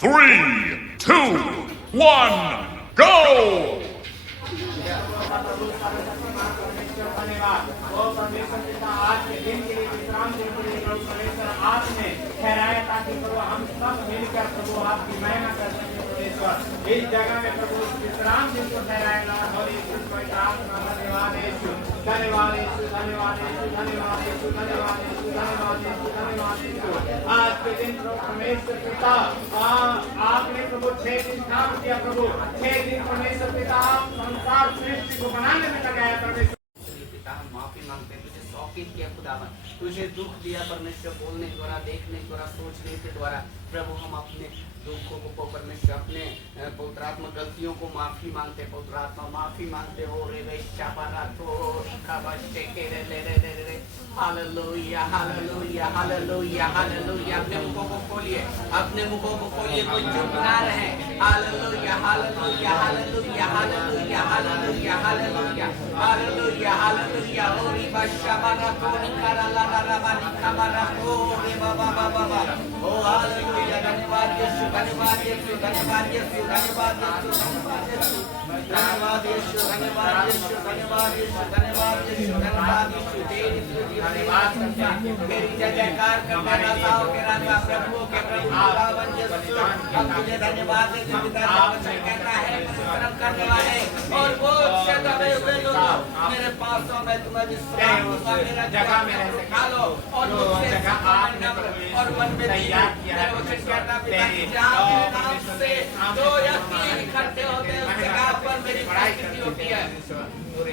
3, 2, 1, go! ठहराया ताकि प्रभु हम सब मिलकर प्रभु आपकी महिमा कर सकें परमेश्वर। इस जगह में प्रभु विश्राम दिन को ठहराया ना और यीशु पवित्र आत्मा धन्यवाद यीशु धन्यवाद यीशु धन्यवाद यीशु धन्यवाद यीशु धन्यवाद यीशु धन्यवाद यीशु धन्यवाद यीशु। आज के दिन प्रभु परमेश्वर पिता आपने प्रभु 6 दिन काम किया प्रभु 6 दिन परमेश्वर पिता संसार सृष्टि को बनाने में लगाया परमेश्वर पिता। हम माफी मांगते हैं तुझे सौंपित किया खुदावन, तुझे दुख दिया परमेश्वर, बोलने के द्वारा देखने के द्वारा सोचने के द्वारा प्रभु हम अपने दुखों को परमेश्वर अपने पवित्रात्मा गलतियों को माफी मांगते पवित्रात्मा माफी मांगते हो रे वे शाबारा तो रिकाबाशे के रे ले ले ले ले हालेलुया हालेलुया हालेलुया हालेलुया। अपने मुखों को खोलिए अपने मुखों को खोलिए, कोई चुप ना रहे। Hallelujah hallelujah hallelujah hallelujah hallelujah hallelujah hallelujah hallelujah. ओ रिबा शाबारा तो निकारा ला ला ला निकारा तो रे बाबा बाबा बाबा। ओ हालेलुया धन्यवाद यीशु धन्यवाद यीशु धन्यवाद यीशु धन्यवाद यीशु धन्यवाद यीशु धन्यवाद यीशु धन्यवाद यीशु धन्यवाद यीशु धन्यवाद यीशु तेरी स्तुति धन्यवाद करता तेरी जय जयकार करता राजाओं के राजा प्रभुओं के प्रभु खुदावन यीशु। हम तुझे धन्यवाद देते हैं पिता वचन कहता है शरण करने वाले और वो दबे हुए लोग मेरे पास आओ मैं तुम्हें विश्राम दूंगा। मेरा जगह में रह सिखा लो और मुझसे जगह और मन में तैयार किया है वचन कहता पिता जहाँ मेरे नाम से 2 या 3 इकट्ठे होते हैं उस जगह पर मेरी प्रकृति होती है।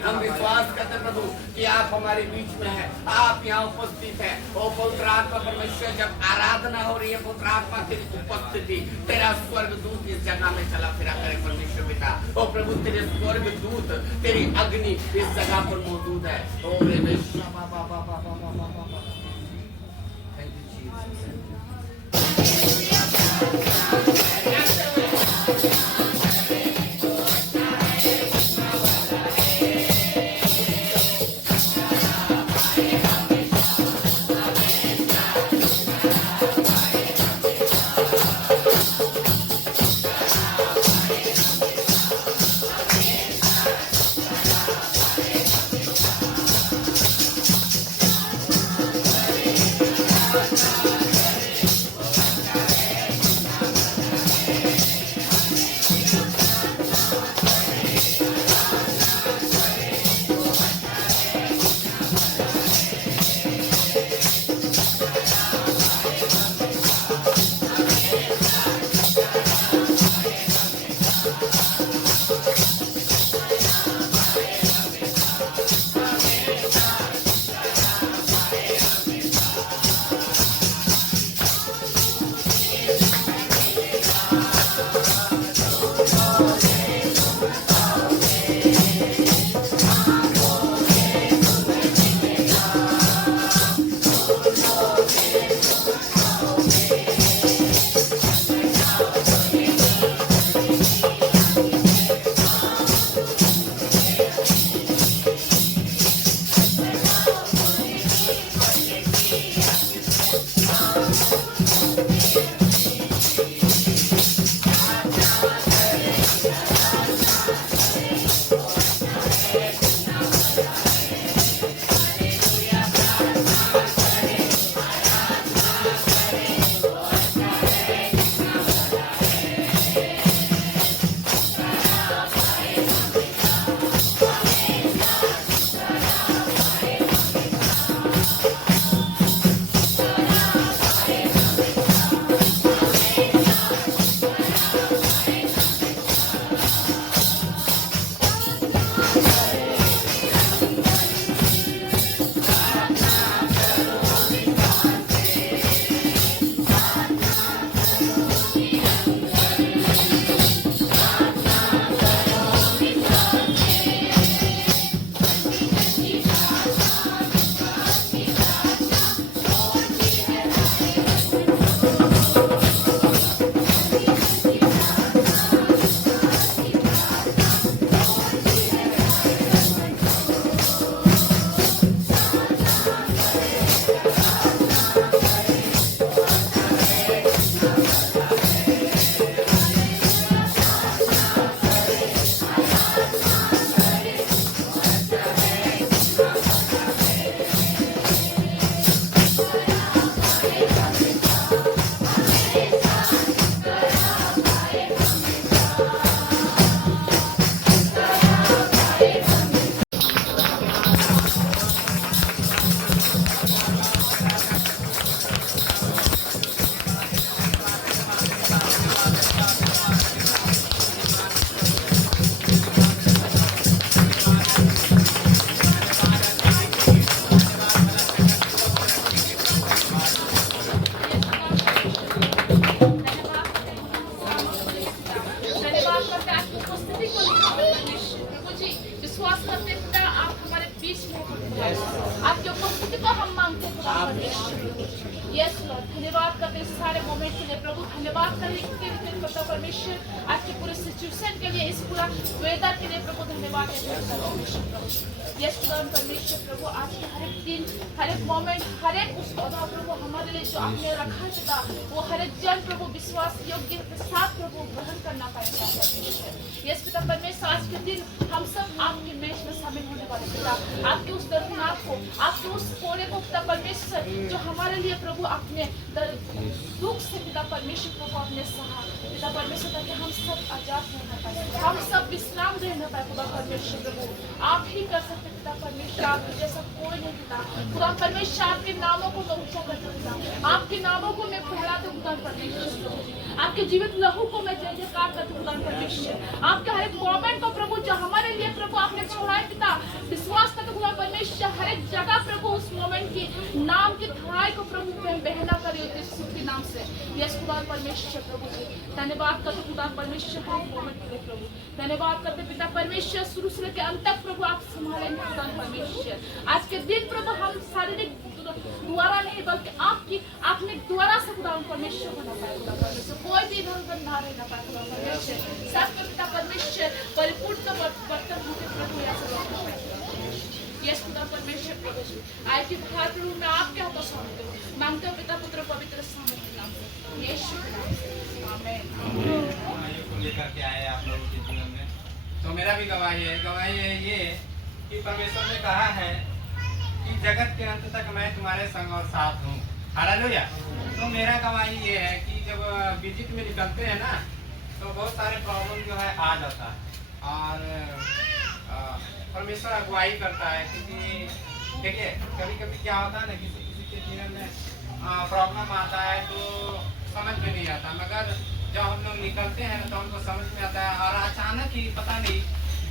हम विश्वास करते प्रभु कि आप हमारे बीच में हैं, आप यहाँ उपस्थित हैं। ओ पवित्र आत्मा परमेश्वर जब आराधना हो रही है पवित्र आत्मा तेरी उपस्थिति तेरा स्वर्गदूत इस जगह में चला फिरा करे परमेश्वर पिता। ओ प्रभु तेरे स्वर्गदूत तेरी अग्नि इस जगह पर मौजूद है। ओ रे थैंक यू धन्यवाद करते हैं पिता परमेश्वर आज के पूरे सिचुएशन के लिए, इस पूरा वेदर के लिए प्रभु धन्यवाद देते हैं परमेश्वर प्रभु। यस खुदा परमेश्वर प्रभु आज के हर एक दिन, हर एक मोमेंट, हर एक उस पौधा प्रभु हमारे लिए जो आपने रखा था वो हर एक जन प्रभु विश्वास योग्य के साथ प्रभु ग्रहण करना पाएगा परमेश्वर। यस पिता परमेश्वर आज के दिन हम सब आपकी मेज में शामिल होने वाले पिता, आपके उस दर्दनाक को, आपके उस कोड़े को पिता परमेश्वर जो हमारे लिए प्रभु आपने दुख से पिता परमेश्वर प्रभु आपने सहा पिता परमेश्वर, ताकि हम सब आजाद रहना पाए, हम सब विश्राम रहना पाए खुदा परमेश्वर प्रभु। आप ही कर सकते पिता परमेश्वर, आपके जैसा कोई नहीं पिता। खुदा परमेश्वर आपके नामों को मैं ऊंचा करता पिता, आपके नामों को मैं फहराता खुदा परमेश्वर प्रभु, आपके जीवित लहू को मैं जय जयकार करता खुदा परमेश्वर, आपके हर एक मोमेंट को प्रभु जो हमारे लिए प्रभु आपने छोड़ाए पिता, विश्वास करते खुदा परमेश्वर हर एक जगह प्रभु उस मोमेंट की नाम की धाराएं को प्रभु बहना करे यीशु के नाम से। यस खुदा परमेश्वर प्रभु जी धन्यवाद करते खुदा परमेश्वर हर मोमेंट के लिए प्रभु, धन्यवाद करते पिता परमेश्वर शुरू से लेकर अंत तक प्रभु आप संभालेंगे खुदा परमेश्वर। आज के दिन प्रभु हम शारीरिक द्वारा नहीं बल्कि आपने द्वारा से खुदा परमेश्वर बना पाए खुदा परमेश्वर, कोई भी इधर उधर ना रहना पाए खुदा परमेश्वर, सबके पिता परमेश्वर परिपूर्ण बर्तन होते प्रभु यस खुदा परमेश्वर प्रभु जी आज की भार प्रभु मैं आपके हाथों सौंपती हूँ, मांगते हो पिता पुत्र पवित्र स्वामी के नाम से यीशु के नाम से आमीन। को लेकर के आए आप लोगों के जीवन में, तो मेरा भी गवाही है ये कि परमेश्वर ने कहा है कि जगत के अंत तक मैं तुम्हारे संग और साथ हूँ। हालेलुया। तो मेरा गवाही ये है कि जब विजिट में निकलते हैं ना तो बहुत सारे प्रॉब्लम जो है आ जाता है और परमेश्वर अगुवाई करता है, क्योंकि देखिए कभी कभी क्या होता है ना किसी के जीवन में प्रॉब्लम आता है तो समझ में नहीं आता, मगर जब हम लोग निकलते हैं तो उनको समझ में आता है और अचानक ही पता नहीं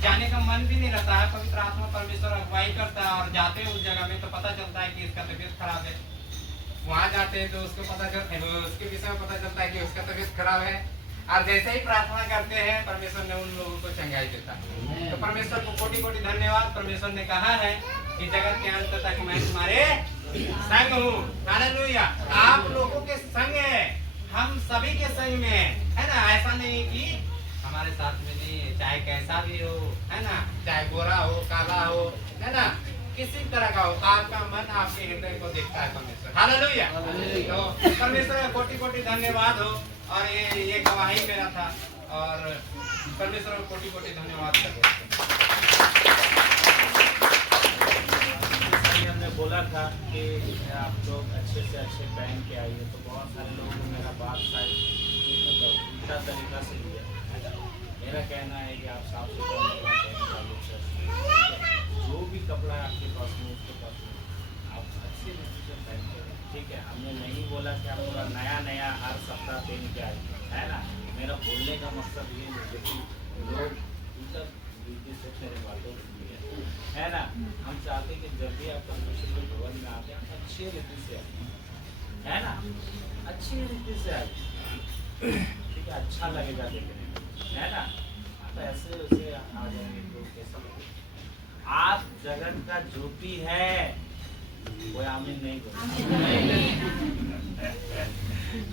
जाने का मन भी नहीं रहता है, पवित्र आत्मा परमेश्वर अगुवाई करता है और जाते हैं उस जगह में तो पता चलता है कि इसका तबीयत खराब है। वहाँ जाते हैं तो उसके विषय में पता चलता है कि उसका तबीयत खराब है और जैसे ही प्रार्थना करते हैं परमेश्वर ने उन लोगों को चंगाई देता है। तो परमेश्वर को कोटि कोटि धन्यवाद। परमेश्वर ने कहा है कि जगत के अंत तक मैं तुम्हारे संग हूँ। हालेलुया। आप लोगों के संग है, हम सभी के संग में है ना। ऐसा नहीं कि हमारे साथ में नहीं है, चाहे कैसा भी हो है ना, चाहे गोरा हो काला हो है ना, किसी तरह का हो, आपका मन आपके हृदय को देखता है परमेश्वर। हालेलुया। तो परमेश्वर का कोटि कोटि धन्यवाद हो और ये गवाही मेरा था और परमेश्वर को कोटि कोटि धन्यवाद करते हमने बोला था कि आप लोग अच्छे से अच्छे पहन के आइए, तो बहुत सारे लोगों को मेरा बात शायद मतलब उल्टा तरीका से लिया। मेरा कहना है कि आप साफ सुथरा जो भी कपड़ा आपके पास में उसके पास में आप अच्छे रीति से पहन के, ठीक है। हमने नहीं बोला कि आप पूरा नया नया हर सप्ताह पहन के आइए, है ना। मेरा बोलने का मकसद ये है कि लोग उल्टा रीति से मेरे बातों है ना। हम चाहते कि जब भी आप परमेश्वर के भवन में आते हैं अच्छे रीति से आए, है ना, अच्छी रीति से आए, ठीक है। अच्छा लगेगा देखने में, है ना। आप ऐसे वैसे आ जाएंगे तो कैसा लगेगा। आप जगत का ज्योति है, कोई आमीन नहीं बोले।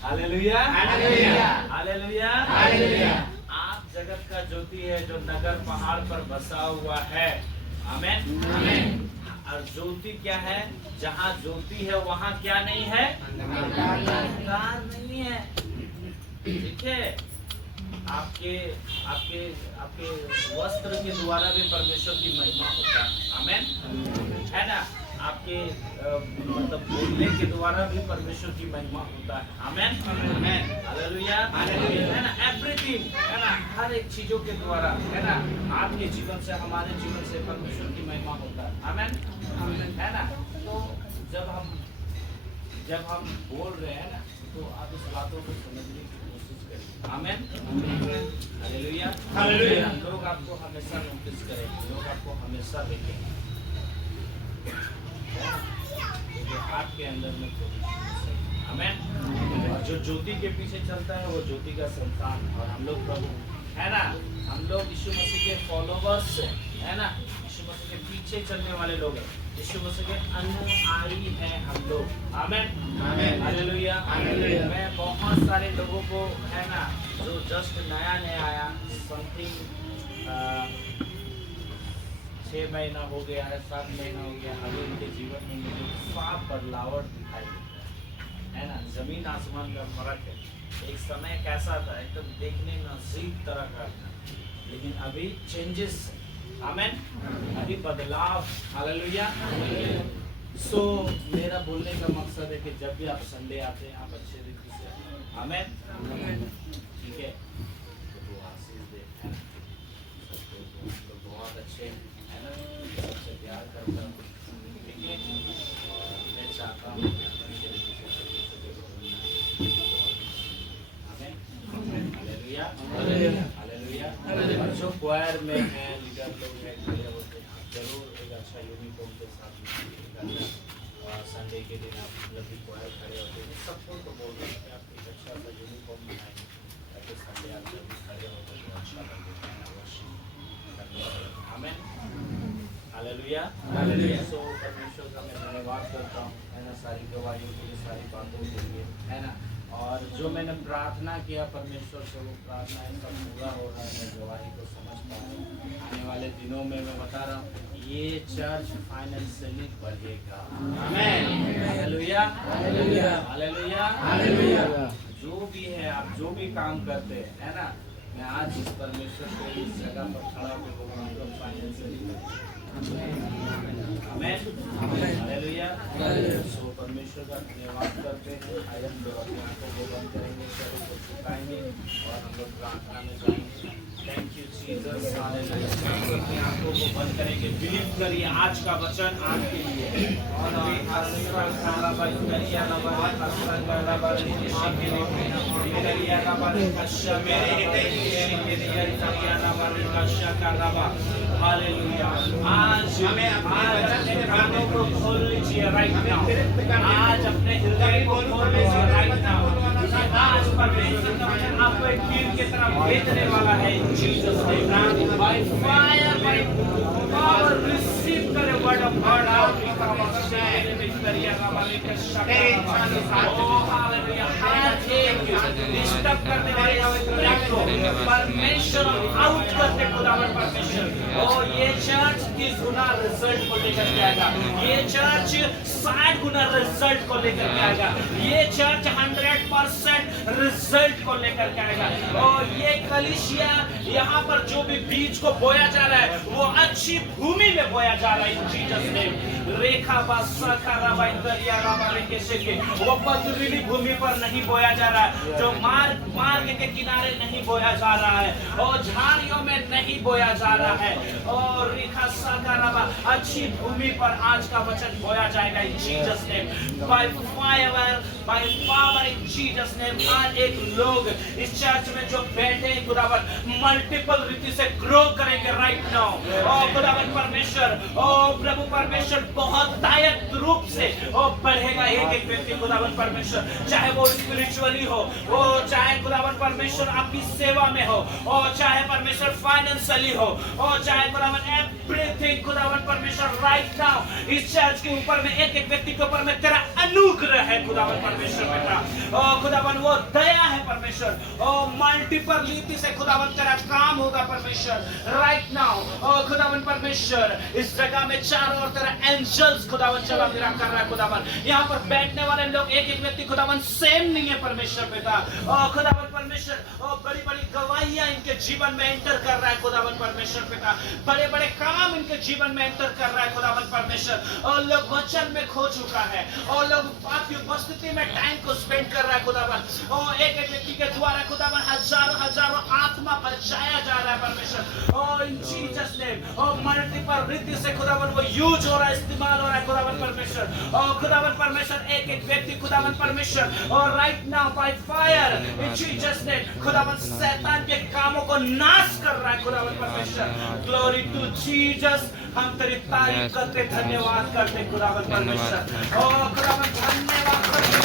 Hallelujah hallelujah hallelujah hallelujah. आप जगत का ज्योति है जो नगर पहाड़ पर बसा हुआ है। आमीन आमीन। और ज्योति क्या है? जहाँ ज्योति है वहाँ क्या नहीं है? अंधकार नहीं है, ठीक है। आपके आपके आपके वस्त्र के द्वारा भी परमेश्वर की महिमा होता है। आमीन, है ना। आपके मतलब बोलने के द्वारा भी परमेश्वर की महिमा होता है। आमीन आमीन हालेलुया हालेलुया, है ना। एवरीथिंग, है ना, हर एक चीजों के द्वारा, है ना, आपके जीवन से हमारे जीवन से परमेश्वर की महिमा होता है। आमीन, है ना। तो जब हम बोल रहे हैं ना तो आप इस बातों को समझने की कोशिश करें। आमीन हालेलुया हालेलुया। लोग आपको हमेशा नोटिस करेंगे, लोग आपको हमेशा देखेंगे आपके अंदर में आमीन। और जो ज्योति के पीछे चलता है वो ज्योति का संतान। और हम लोग प्रभु, है ना, हम लोग यीशु मसीह के फॉलोवर्स हैं, है ना। यीशु मसीह के पीछे चलने वाले लोग हैं। यीशु मसीह के अनुयायी हैं हम लोग। आमेन आमेन। हालेलुया। हालेलुया। मैं बहुत सारे लोगों को है ना जो जस्ट नया नया आया समथिंग 6 महीना हो गया है, 7 महीना हो गया, अभी उनके जीवन में मुझे साफ बदलावट दिखाई देता है ना। जमीन आसमान का फर्क है। एक समय कैसा था, एकदम देखने में अजीब तरह का था, लेकिन अभी चेंजेस। आमेन। अभी बदलाव। हालेलुया। सो मेरा बोलने का मकसद है कि जब भी आप संडे आते हैं आप अच्छे रीति से आमेन। ठीक है, तो आशीष दे, है ना। सबको तो बहुत अच्छे है ना, सबसे प्यार करता हूँ। ठीक है, और मैं चाहता हूँ कि आप अच्छे रीति से आमेन। हालेलुया। हालेलुया। और जो क्वायर में है, लीडर लोग हैं, खड़े होते हैं, आप जरूर एक अच्छा यूनिफॉर्म के साथ निकलना। और संडे के दिन आप मतलब भी क्वायर खड़े होते हैं, सबको तो बोल रहे हैं कि आप एक अच्छा सा यूनिफॉर्म बनाएं ताकि संडे आप जब भी खड़े होते हैं तो अच्छा लगेगा ना, वर्शिप करने में। आमेन। हालेलुया। हालेलुया। सो परमेश्वर का मैं धन्यवाद करता हूँ, है ना, सारी गवाहियों के लिए, सारी बातों के लिए, है ना। और जो मैंने प्रार्थना किया परमेश्वर से, वो प्रार्थना सब पूरा हो रहा है। मैं गवाही को समझता हूँ। आने वाले दिनों में मैं बता रहा हूँ ये चर्च फाइनेंशियली बढ़ेगा। आमेन। हालेलुया। हालेलुया। हालेलुया। हालेलुया। जो भी है, आप जो भी काम करते हैं, है ना, मैं आज इस परमेश्वर को इस जगह पर खड़ा होकर फाइनेंशियली आमेन। हालेलुया। सो परमेश्वर का धन्यवाद करते हैं। आइए हम लोग अपनी आंखों को बंद करेंगे, शरीर को झुकाएंगे और हम लोग प्रार्थना में जाएंगे। Thank you Jesus. हालेलुया। अपनी आंखों को बंद करेंगे, बिलीव करिए आज का वचन आपके लिए। और हालेलुया। आज अपने कानों को खोल लीजिए राइट नाउ। आज अपने हृदय को खोल लीजिए राइट नाउ। आज परमेश्वर का वचन आपको एक तीर की तरह भेजने वाला है। Jesus name, by fire, by power receive करे word of God out disturb करने वाले परमेश्वर आउट करते खुदावन परमेश्वर। ओ ये चर्च 30 गुना रिजल्ट को लेकर के आएगा। ये चर्च 60 गुना रिजल्ट को लेकर के आएगा। ये चर्च 100% रिजल्ट को लेकर के आएगा। और ये कलीसिया यहाँ पर जो भी बीज को बोया जा रहा है वो अच्छी भूमि में बोया जा रहा है। Jesus name. रेखा बासा खराबा दरिया राबाले कैसे के वो पथरीली भूमि पर नहीं बोया जा रहा है, जो मार्ग के किनारे नहीं बोया जा रहा है, और झाड़ियों में नहीं बोया जा रहा है। और रेखा साकाराबा अच्छी भूमि पर आज का वचन बोया जाएगा इन Jesus name. By fire, by power in Jesus name. आज एक लोग इस चर्च में जो बैठे हैं खुदावन मल्टीपल रीति से ग्रो करेंगे राइट नाउ। और खुदावन परमेश्वर, और प्रभु परमेश्वर बहुत दायक रूप से बढ़ेगा एक एक व्यक्ति खुदावन परमेश्वर, चाहे वो स्पिरिचुअली हो, वो चाहे खुदावन परमेश्वर आपकी सेवा में हो, और चाहे परमेश्वर फाइनेंशियली हो, और चाहे खुदावन एवरीथिंग खुदावन परमेश्वर राइट नाउ इस चर्च के ऊपर में एक एक व्यक्ति के ऊपर में तेरा अनुग्रह है खुदावन परमेश्वर बेटा। और खुदावन वो दया है परमेश्वर, और मल्टीपल रीति से खुदावन तेरा काम होगा परमेश्वर राइट नाउ। और खुदावन परमेश्वर इस जगह में चारों ओर तेरा एंजल्स खुदावन चला फिरा कर रहा है खुदावन। यहाँ पर बैठने वाले लोग एक एक व्यक्ति खुदावन सेम नहीं है परमेश्वर बेटा। और खुदावन परमेश्वर और बड़ी बड़ी गवाहियां इनके जीवन में एंटर कर रहा है खुदावन परमेश्वर बेटा। बड़े बड़े काम इनके जीवन में एंटर कर रहा है खुदावन परमेश्वर। और लोग वचन में खो चुका है, और लोग आपकी उपस्थिति में टाइम को स्पेंड कर रहा है खुदावन। और एक एक व्यक्ति के द्वारा खुदावन हजारों हजारों आत्मा बचाया जा रहा है परमेश्वर। और इन जीसस नेम और मल्टीपल रीति से खुदावन वो यूज हो रहा है, इस्तेमाल हो रहा है खुदावन परमेश्वर। और खुदावन परमेश्वर एक एक व्यक्ति खुदावन परमेश्वर और right now by fire in Jesus name खुदावन शैतान के कामों को नाश कर रहा है खुदावन परमेश्वर। Glory to Jesus. हम तेरी तारीफ करते, धन्यवाद करते खुदावन परमेश्वर। और खुदावन धन्यवाद करते,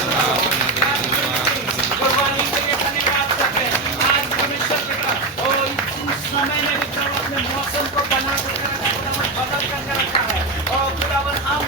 कुर्बानी के लिए धन्यवाद करते आज परमेश्वर बेटा। और इस समय में भी प्रभु अपने मौसम को बना कर खुदावन बदल करके रखा है। और खुदावन हम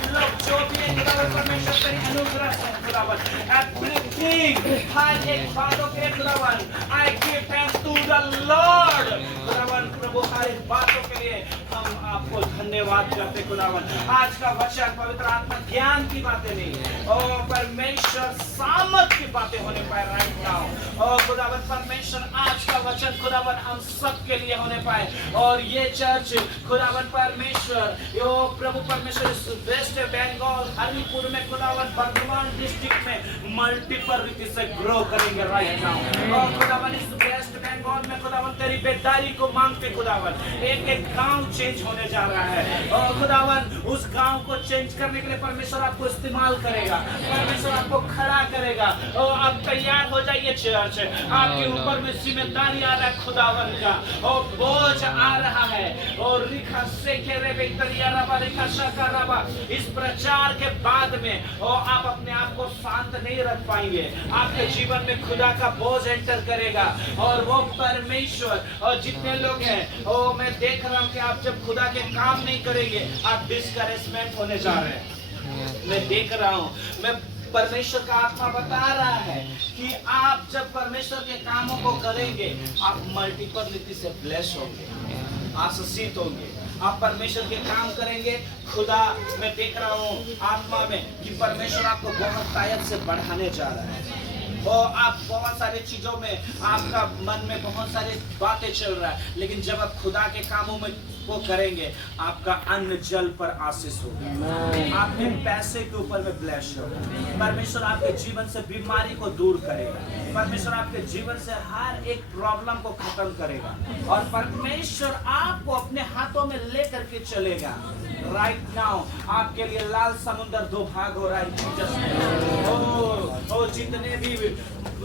एवरीथिंग, हर एक बातों के खुदावन I give thanks to the Lord. खुदावन प्रभु हर एक बातों के लिए हम आपको धन्यवाद करते खुदावन। आज का वचन पवित्र आत्मा ज्ञान की बातें नहीं और परमेश्वर सामर्थ की बातें होने पाए राइट नाउ। और खुदावन परमेश्वर आज का वचन खुदावन हम सब के लिए होने पाए और ये चर्च खुदावन परमेश्वर यो प्रभु परमेश्वर इस वेस्ट बंगाल हरिपुर में खुदावन बर्धमान डिस्ट्रिक्ट में मल्टीपल रीति से ग्रो करेंगे राइट नाउ। और खुदावन इस वेस्ट बंगाल में खुदावन तेरी बेदारी को मांगते खुदावन एक एक गांव चेंज होने जा रहा है और खुदावन उस गांव को चेंज करने के लिए परमेश्वर आपको इस्तेमाल करेगा, परमेश्वर आपको खड़ा करेगा। और आप तैयार हो जाइए चर्च, आपके ऊपर में जिम्मेदारी आ रहा है खुदावन का और बोझ आ रहा है। और रिखा से रिखा शका इस प्रचार के बाद में और आप अपने आप को शांत नहीं रख पाएंगे, आपके जीवन में खुदा का बोझ एंटर करेगा और वो परमेश्वर और जितने लोग हैं और मैं देख रहा हूँ कि आप जब खुदा के काम नहीं करेंगे आप डिस्करेजमेंट होने जा रहे हैं। मैं देख रहा हूँ, मैं परमेश्वर का आत्मा बता रहा है कि आप जब परमेश्वर के कामों को करेंगे आप मल्टीपल रीति से ब्लेस होंगे, आशीषित होंगे। आप परमेश्वर के काम करेंगे। खुदा मैं देख रहा हूँ आत्मा में कि परमेश्वर आपको बहुत ताकत से बढ़ाने जा रहा है और आप बहुत सारे चीजों में आपका मन में बहुत सारी बातें चल रहा है, लेकिन जब आप खुदा के कामों में वो करेंगे आपका अन्न जल पर आशीष होगा, आपके पैसे के ऊपर में ब्लेस होगा। परमेश्वर आपके जीवन से बीमारी को दूर करेगा, परमेश्वर आपके जीवन से हर एक प्रॉब्लम को खत्म करेगा और परमेश्वर आपको अपने हाथों में लेकर के चलेगा। राइट नाउ आपके लिए लाल समुंदर दो भाग हो रहा है। ओ जितने भी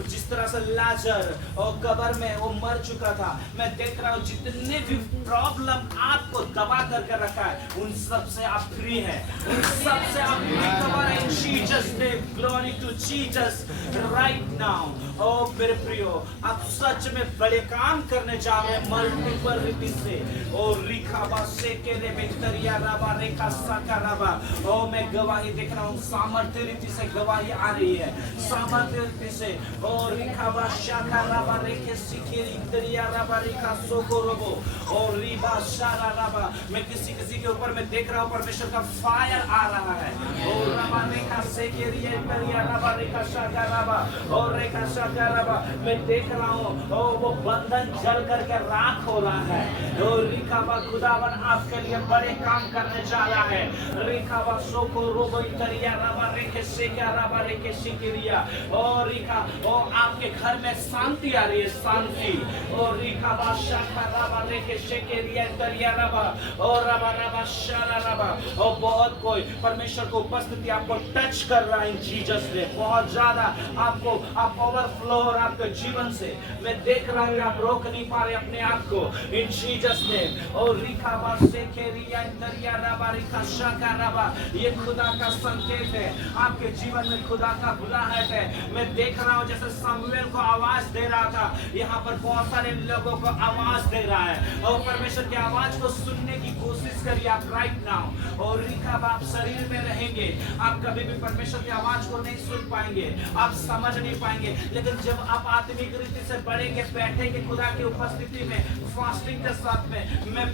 जिस तरह से लाजर और कब्र में वो मर चुका था, मैं देख रहा हूँ जितने भी प्रॉब्लम आपको दबा करके रखा है उन सब से आप फ्री हैं, उन सब से आप रिकवर हैं। Jesus name, glory to Jesus right now. ओ मेरे प्रियो, आप सच में बड़े काम करने जा रहे हैं मल्टीपल रीति से। ओ रिखाबा से के रे बेतरिया राबा रेखा साका राबा। ओ मैं गवाही देख रहा हूँ, सामर्थ्य रीति से गवाही आ रही है, सामर्थ्य रीति से। ओ रिखाबा शाका राबा रेखे सिखेरी तरिया राबा रेखा सोको रोबो। ओ रिबा शारा राबा। मैं किसी के ऊपर मैं देख रहा हूँ परमेश्वर का फायर आ रहा है। ओ राबा रेखा सेकेरी तरिया राबा रेखा शाका राबा। ओ रेखा शाका राबा। मैं देख रहा हूँ ओ वो बंधन जल करके राख हो रहा है। ओ रिखाबा खुदावन आपके लिए बड़े काम करने जा रहा है। रिखाबा सोको रोबो तरिया राबा रेखे सेका राबा रेखे सिकेरिया। ओ रिखा ओ आपके घर में शांति आ रही है, शांति। ओ रिखाबा शाका राबा रेखे सेकेरिया तरिया राबा। ओ राबा राबा शारा राबा। ओ बहुत कोई परमेश्वर को उपस्थिति आपको टच कर रहा है इन जीसस ने, बहुत ज्यादा आपको आप ओवरफ्लो और आपके जीवन से मैं देख रहा हूँ कि आप रोक नहीं पा रहे अपने आप को इन जीसस ने। और रिखाबा सेकेरिया तरिया राबा रिखा शाका राबा। ये खुदा का संकेत है, आपके जीवन में खुदा का बुलाहट है। मैं देख रहा हूँ जैसे सामुएल को आवाज दे रहा था, यहाँ पर बहुत सारे लोगों को आवाज दे रहा है और परमेश्वर की आवाज को सुनने की कोशिश करिए आप राइट नाउ। और रिखाब आप शरीर में रहेंगे, आप कभी भी परमेश्वर की आवाज को नहीं सुन पाएंगे, आप समझ नहीं पाएंगे, लेकिन जब आप आत्मिक रीति से बढ़ेंगे, बैठेंगे खुदा की उपस्थिति में फास्टिंग के साथ में, मैं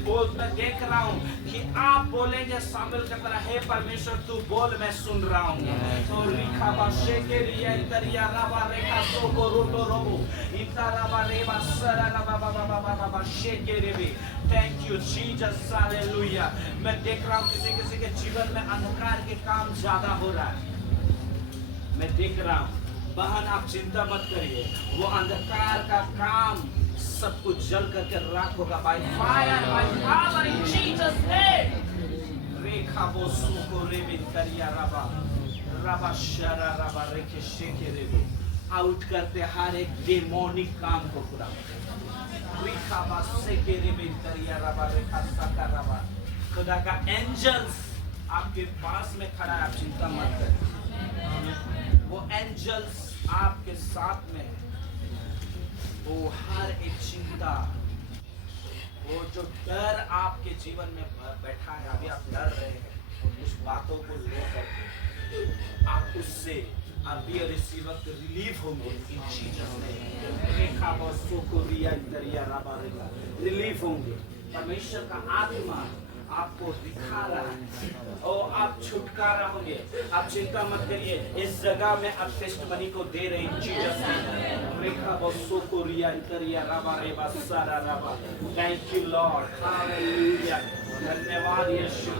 देख रहा हूँ कि आप बोलेंगे सामुएल की तरह, हे परमेश्वर तू बोल मैं सुन रहा हूँ। तो रिखाबा शेकेरिया तरिया राबा रेखा सोको रोटो रोबो इताराबा रेबा सरा राबा बाबा बाबा बाबा शेकेरेबे। Thank you Jesus, hallelujah. मैं देख रहा हूँ किसी के जीवन में अंधकार के काम ज्यादा हो रहा है। मैं देख रहा हूँ बहन, आप चिंता मत करिए, वो अंधकार का काम सब कुछ जल करके राख होगा by fire by power in Jesus name. रेखा वो सुको रेबे तरिया राबा राबा शरा राबा रेखे शेके रेबो। आउट करते हर एक डेमोनिक काम को पूरा। रेखा बा सेके रेबे तरिया राबा रेखा साका राबा। खुदा का एंजल्स आपके पास में खड़ा है, आप चिंता मत करिए, वो एंजल्स आपके साथ में है। वो हर एक चिंता, वो जो डर आपके जीवन में बैठा है, अभी आप डर रहे हैं उस बातों को लेकर, आप उससे आप भी और इसी वक्त रिलीफ होंगे रिलीफ होंगे। परमेश्वर का आत्मा आपको दिखा रहा है और आप छुटकारा होंगे। आप चिंता मत करिए, इस जगह में आप टेस्टमनी को दे रहे हैं जीसस ने। Thank you Lord, hallelujah. धन्यवाद यीशु,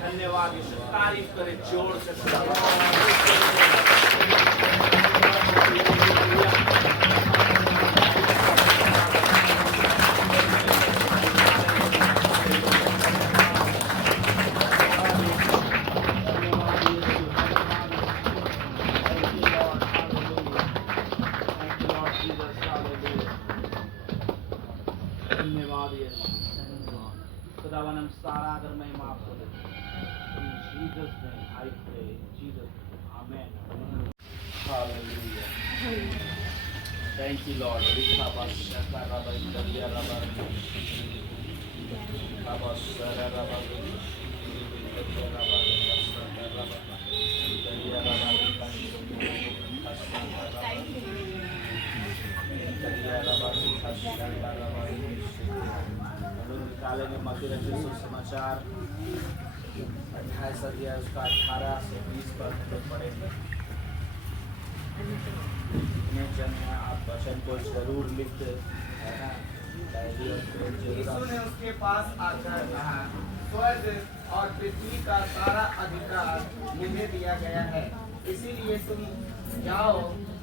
धन्यवाद यीशु। तारीफ करें जोर से। धन्यवाद यीशु, खुदावन हम सारा अगर महिमा आपको देते हैं। In Jesus name I pray, in Jesus name, amen. Hallelujah. Thank you Lord. निकालेंगे मत्ती रचित सुसमाचार 28 अध्याय उसका 18 से 20 पद तक पढ़ेंगे। आप वचन को जरूर लिखते है ना, डायरी और पेन यीशु ने उसके पास आकर कहा, स्वर्ग और पृथ्वी का सारा अधिकार मुझे दिया गया है, इसीलिए तुम जाओ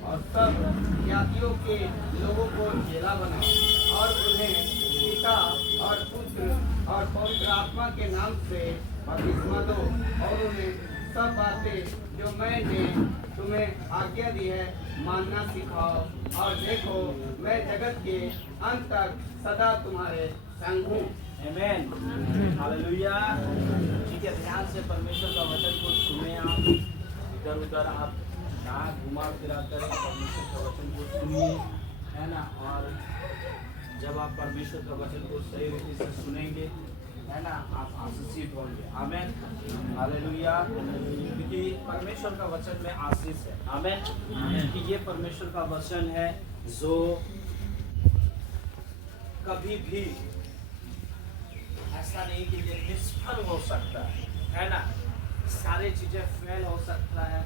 और सब जातियों के लोगों को चेला बनाओ और उन्हें पिता और पुत्र और पवित्र आत्मा के नाम से बपतिस्मा दो और उन्हें सब बातें जो मैंने तुम्हें आज्ञा दी है मानना सिखाओ, और देखो मैं जगत के अंत तक सदा तुम्हारे संग हूँ। आमेन, हालेलुया। ठीक है, ध्यान से परमेश्वर का वचन को सुने। आप इधर उधर आप ना घुमा फिरा कर परमेश्वर का वचन को सुनिए, है ना। और जब आप परमेश्वर का वचन को सही रीति से सुनेंगे, है ना, आप आशीषित होंगे। आमेन, हालेलुया। क्योंकि परमेश्वर का वचन में आशीष है। आमेन, क्योंकि ये परमेश्वर का वचन है जो कभी भी ऐसा नहीं कि ये निष्फल हो सकता है ना। सारी चीजें फेल हो सकता है,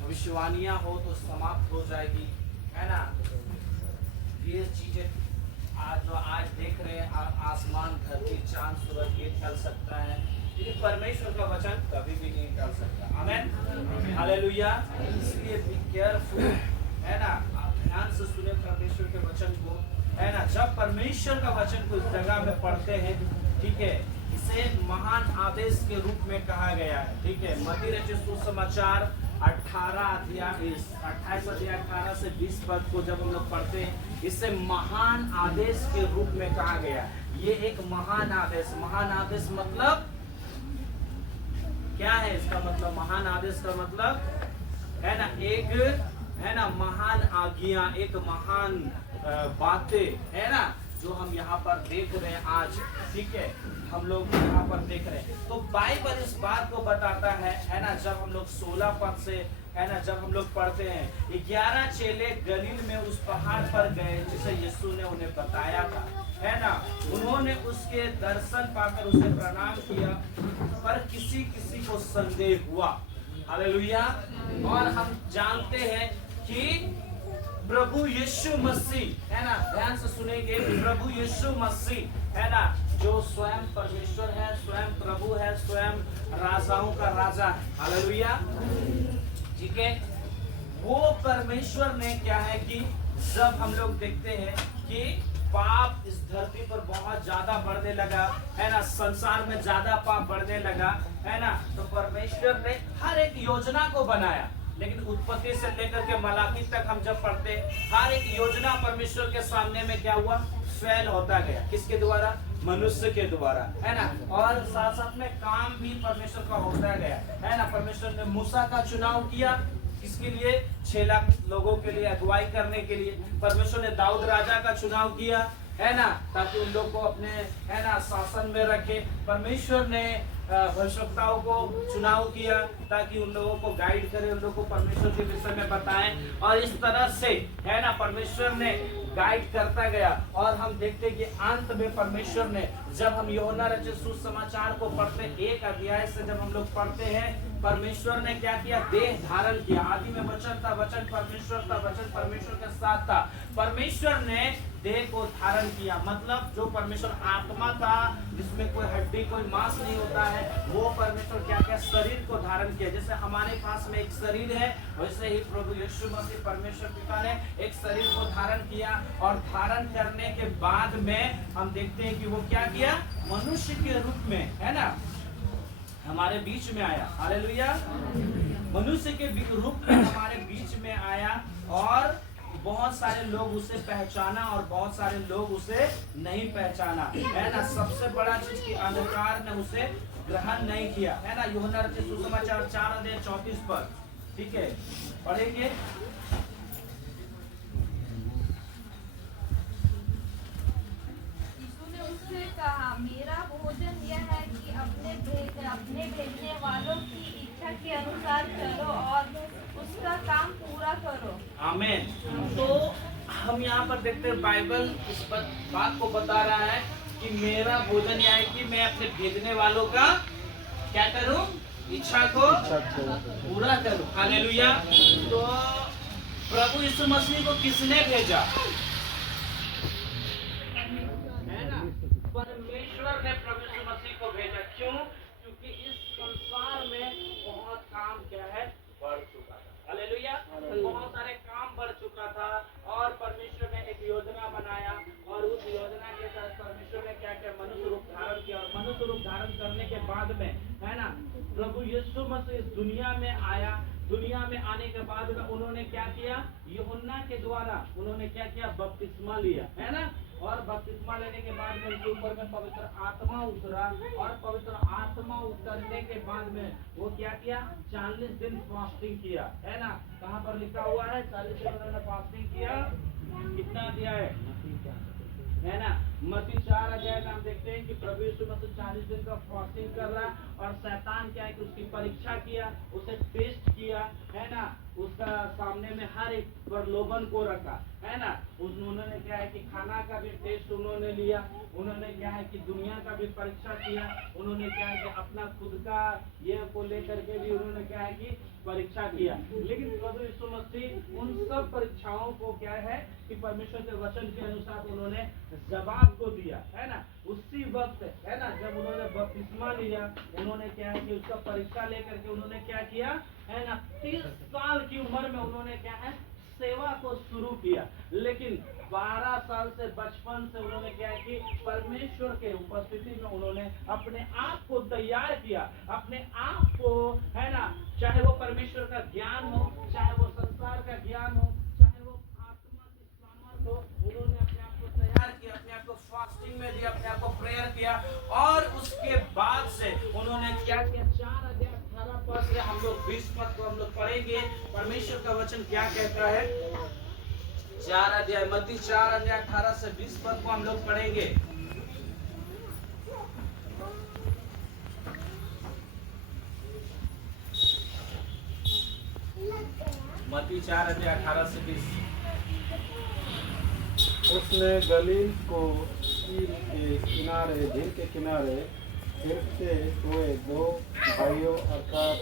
भविष्यवाणियां हो तो समाप्त हो जाएगी, है ना। ये चीजें आज देख रहे हैं, आसमान धरती चांद सूरज ये चल सकता है, लेकिन परमेश्वर का वचन कभी भी नहीं चल सकता। आमेन, हालेलुया। इसलिए बी केयरफुल, है ना। आप ध्यान से सुने परमेश्वर के वचन को, है ना। जब परमेश्वर का वचन को इस जगह में पढ़ते हैं, ठीक है, इसे महान आदेश के रूप में कहा गया है। ठीक है, मत्ती रचित सुसमाचार 28 अध्याय 18 से 20 पद को जब हम लोग पढ़ते हैं, इसे महान आदेश के रूप में कहा गया। ये एक महान आदेश मतलब क्या है? इसका मतलब महान आदेश का मतलब है ना, एक है ना महान आज्ञा, एक महान बातें, है ना, जो हम यहाँ पर देख रहे हैं आज। ठीक है, हम लोग यहाँ पर देख रहे हैं, तो बाइबल इस बात को बताता है ना। जब हम लोग 16 पद से, है ना, जब हम लोग पढ़ते हैं, 11 चेले गलील में उस पहाड़ पर गए जिसे यीशु ने उन्हें बताया था, है ना। उन्होंने उसके दर्शन पाकर उसे प्रणाम किया, पर किसी किसी को संदेह हुआ। हालेलुया। और हम जानते हैं कि प्रभु यीशु मसीह, है ना, ध्यान से सुनेंगे, प्रभु यीशु मसीह, है ना, जो स्वयं परमेश्वर है, स्वयं प्रभु है, स्वयं राजाओं का राजा है। हालेलुया। ठीक है, वो परमेश्वर ने क्या है कि जब हम लोग देखते हैं कि पाप इस धरती पर बहुत ज्यादा बढ़ने लगा, है ना, संसार में ज्यादा पाप बढ़ने लगा, है ना, तो परमेश्वर ने हर एक योजना को बनाया। लेकिन उत्पत्ति से लेकर के मलाकी तक हम जब पढ़ते, हर एक योजना परमेश्वर के सामने में क्या हुआ? फेल होता गया। किसके द्वारा? मनुष्य के द्वारा, है ना। और साथ साथ में काम भी परमेश्वर का होता गया, है ना। परमेश्वर ने मूसा का चुनाव किया, किसके लिए? 6 लाख लोगों के लिए अगुवाई करने के लिए। परमेश्वर ने दाऊद राजा का चुनाव किया, है ना, ताकि उन लोग को अपने, है ना, शासन में रखे। परमेश्वर ने भविष्यवक्ताओं को चुनाव किया ताकि उन लोगों को गाइड करे, उन लोगों को परमेश्वर के विषय में बताएं, और इस तरह से है ना परमेश्वर ने गाइड करता गया। और हम देखते कि अंत में परमेश्वर ने, जब हम यूहन्ना रचित सुसमाचार को पढ़ते, 1 अध्याय से जब हम लोग पढ़ते हैं, परमेश्वर ने क्या किया, देह धारण किया। आदि में वचन था, वचन परमेश्वर था, वचन परमेश्वर के साथ था। परमेश्वर ने देह को धारण किया, मतलब जो परमेश्वर आत्मा था जिसमें कोई हड्डी कोई मांस नहीं होता है, वो परमेश्वर क्या क्या शरीर को धारण किया। जैसे हमारे पास में एक शरीर है, वैसे ही प्रभु यीशु मसीह परमेश्वर पिता ने एक शरीर को धारण किया। और धारण करने के बाद में हम देखते हैं कि वो क्या किया, मनुष्य के रूप में, है ना, हमारे बीच में आया। हालेलुया। मनुष्य के रूप में हमारे बीच में आया, और बहुत सारे लोग उसे पहचाना और बहुत सारे लोग उसे नहीं पहचाना, है ना। सबसे बड़ा चीज कि अंधकार ने उसे ग्रहण नहीं किया, है ना। यूहन्ना रचित सुसमाचार 4:34 पर, ठीक है, पढ़ेंगे। उसने कहा, मेरा भोजन यह है कि अपने भेजने वालों की इच्छा के अनुसार चलो और उसका काम पूरा करो। आमीन। तो हम यहाँ पर देखते हैं बाइबल इस बात को बता रहा है कि मेरा भोजन यह है कि मैं अपने भेजने वालों का क्या करूं, इच्छा को पूरा करूं। हालेलुया। तो प्रभु यीशु मसीह को किसने भेजा, परमेश्वर ने प्रभु यीशु मसीह को भेजा। क्यों? क्योंकि इस संसार में बहुत काम क्या है, बढ़ चुका था। हालेलुया। बहुत सारे काम बढ़ चुका था, और परमेश्वर ने एक योजना बनाया, और उस योजना के साथ परमेश्वर ने क्या किया, मनुष्य रूप धारण किया। और मनुष्य रूप धारण करने के बाद में, है ना, प्रभु यीशु मसीह इस दुनिया में आया। दुनिया में आने के बाद में उन्होंने क्या किया, यूहन्ना के द्वारा उन्होंने क्या किया, बपतिस्मा लिया, है ना। और बपतिस्मा लेने के बाद में उनके ऊपर में पवित्र आत्मा उतरा, और पवित्र आत्मा उतरने के बाद में वो क्या किया, 40 दिन फास्टिंग किया, है ना। कहाँ पर लिखा हुआ है, 40 दिन उन्होंने फास्टिंग किया। कितना दिया है ना। मत्ती 4 अध्याय में हम देखते हैं कि प्रभु यीशु मसीह 40 दिन का फास्टिंग कर रहा, और शैतान क्या है कि उसकी परीक्षा किया, उसे टेस्ट किया, है ना। उसका सामने में हर एक प्रलोभन को रखा, है ना। उन्होंने क्या है कि खाना का भी टेस्ट उन्होंने लिया, उन्होंने क्या है कि दुनिया का भी परीक्षा किया, उन्होंने क्या है कि अपना खुद का ये को लेकर के भी उन्होंने क्या है कि परीक्षा किया। लेकिन प्रभु यीशु मसीह उन सब परीक्षाओं को क्या है कि परमेश्वर के वचन के अनुसार उन्होंने जवाब को दिया, है ना। उसी वक्त, है ना, जब उन्होंने बपतिस्मा लिया, उन्होंने क्या है कि उसका परीक्षा लेकर के उन्होंने क्या किया, है ना, 30 साल की उम्र में उन्होंने क्या है, सेवा को शुरू किया। लेकिन 12 साल से, बचपन से उन्होंने क्या है कि परमेश्वर के उपस्थिति में उन्होंने अपने आप को तैयार किया, अपने आप को, है ना, चाहे वो परमेश्वर का ज्ञान हो, चाहे वो संसार का ज्ञान हो, चाहे वो आत्मा की सामर्थ हो, उन्होंने अपने आप को तैयार किया, अपने आप को फास्टिंग में दिया, अपने आप को प्रेयर किया। और उसके बाद से उन्होंने क्या किया, 4 अध्याय 18 पद से हम लोग 20 पद को हम लोग पढ़ेंगे। परमेश्वर का वचन क्या कहता है, 4 अध्याय, मत्ती 4 अध्याय 18 से 20 पद को हम लोग पढ़ेंगे। मत्ती 4 अध्याय 18 से 20। उसने गलील को झील के किनारे फिरते हुए 2 भाइयों अर्थात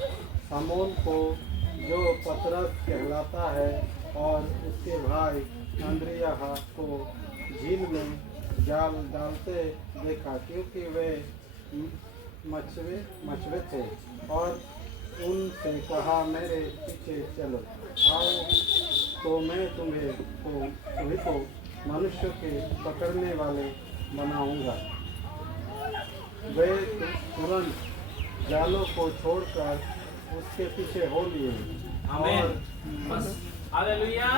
समौन को, जो पतरस कहलाता है, और उसके भाई अंद्रियाह को झील में जाल डालते देखा, क्योंकि वे मछुए थे। और उनसे कहा, मेरे पीछे चलो, आओ तो मैं तुम्हें को मनुष्य के पकड़ने वाले बनाऊंगा। वे तुरंत जालों को छोड़कर उसके पीछे हो लिए। आमीन। हालेलुया।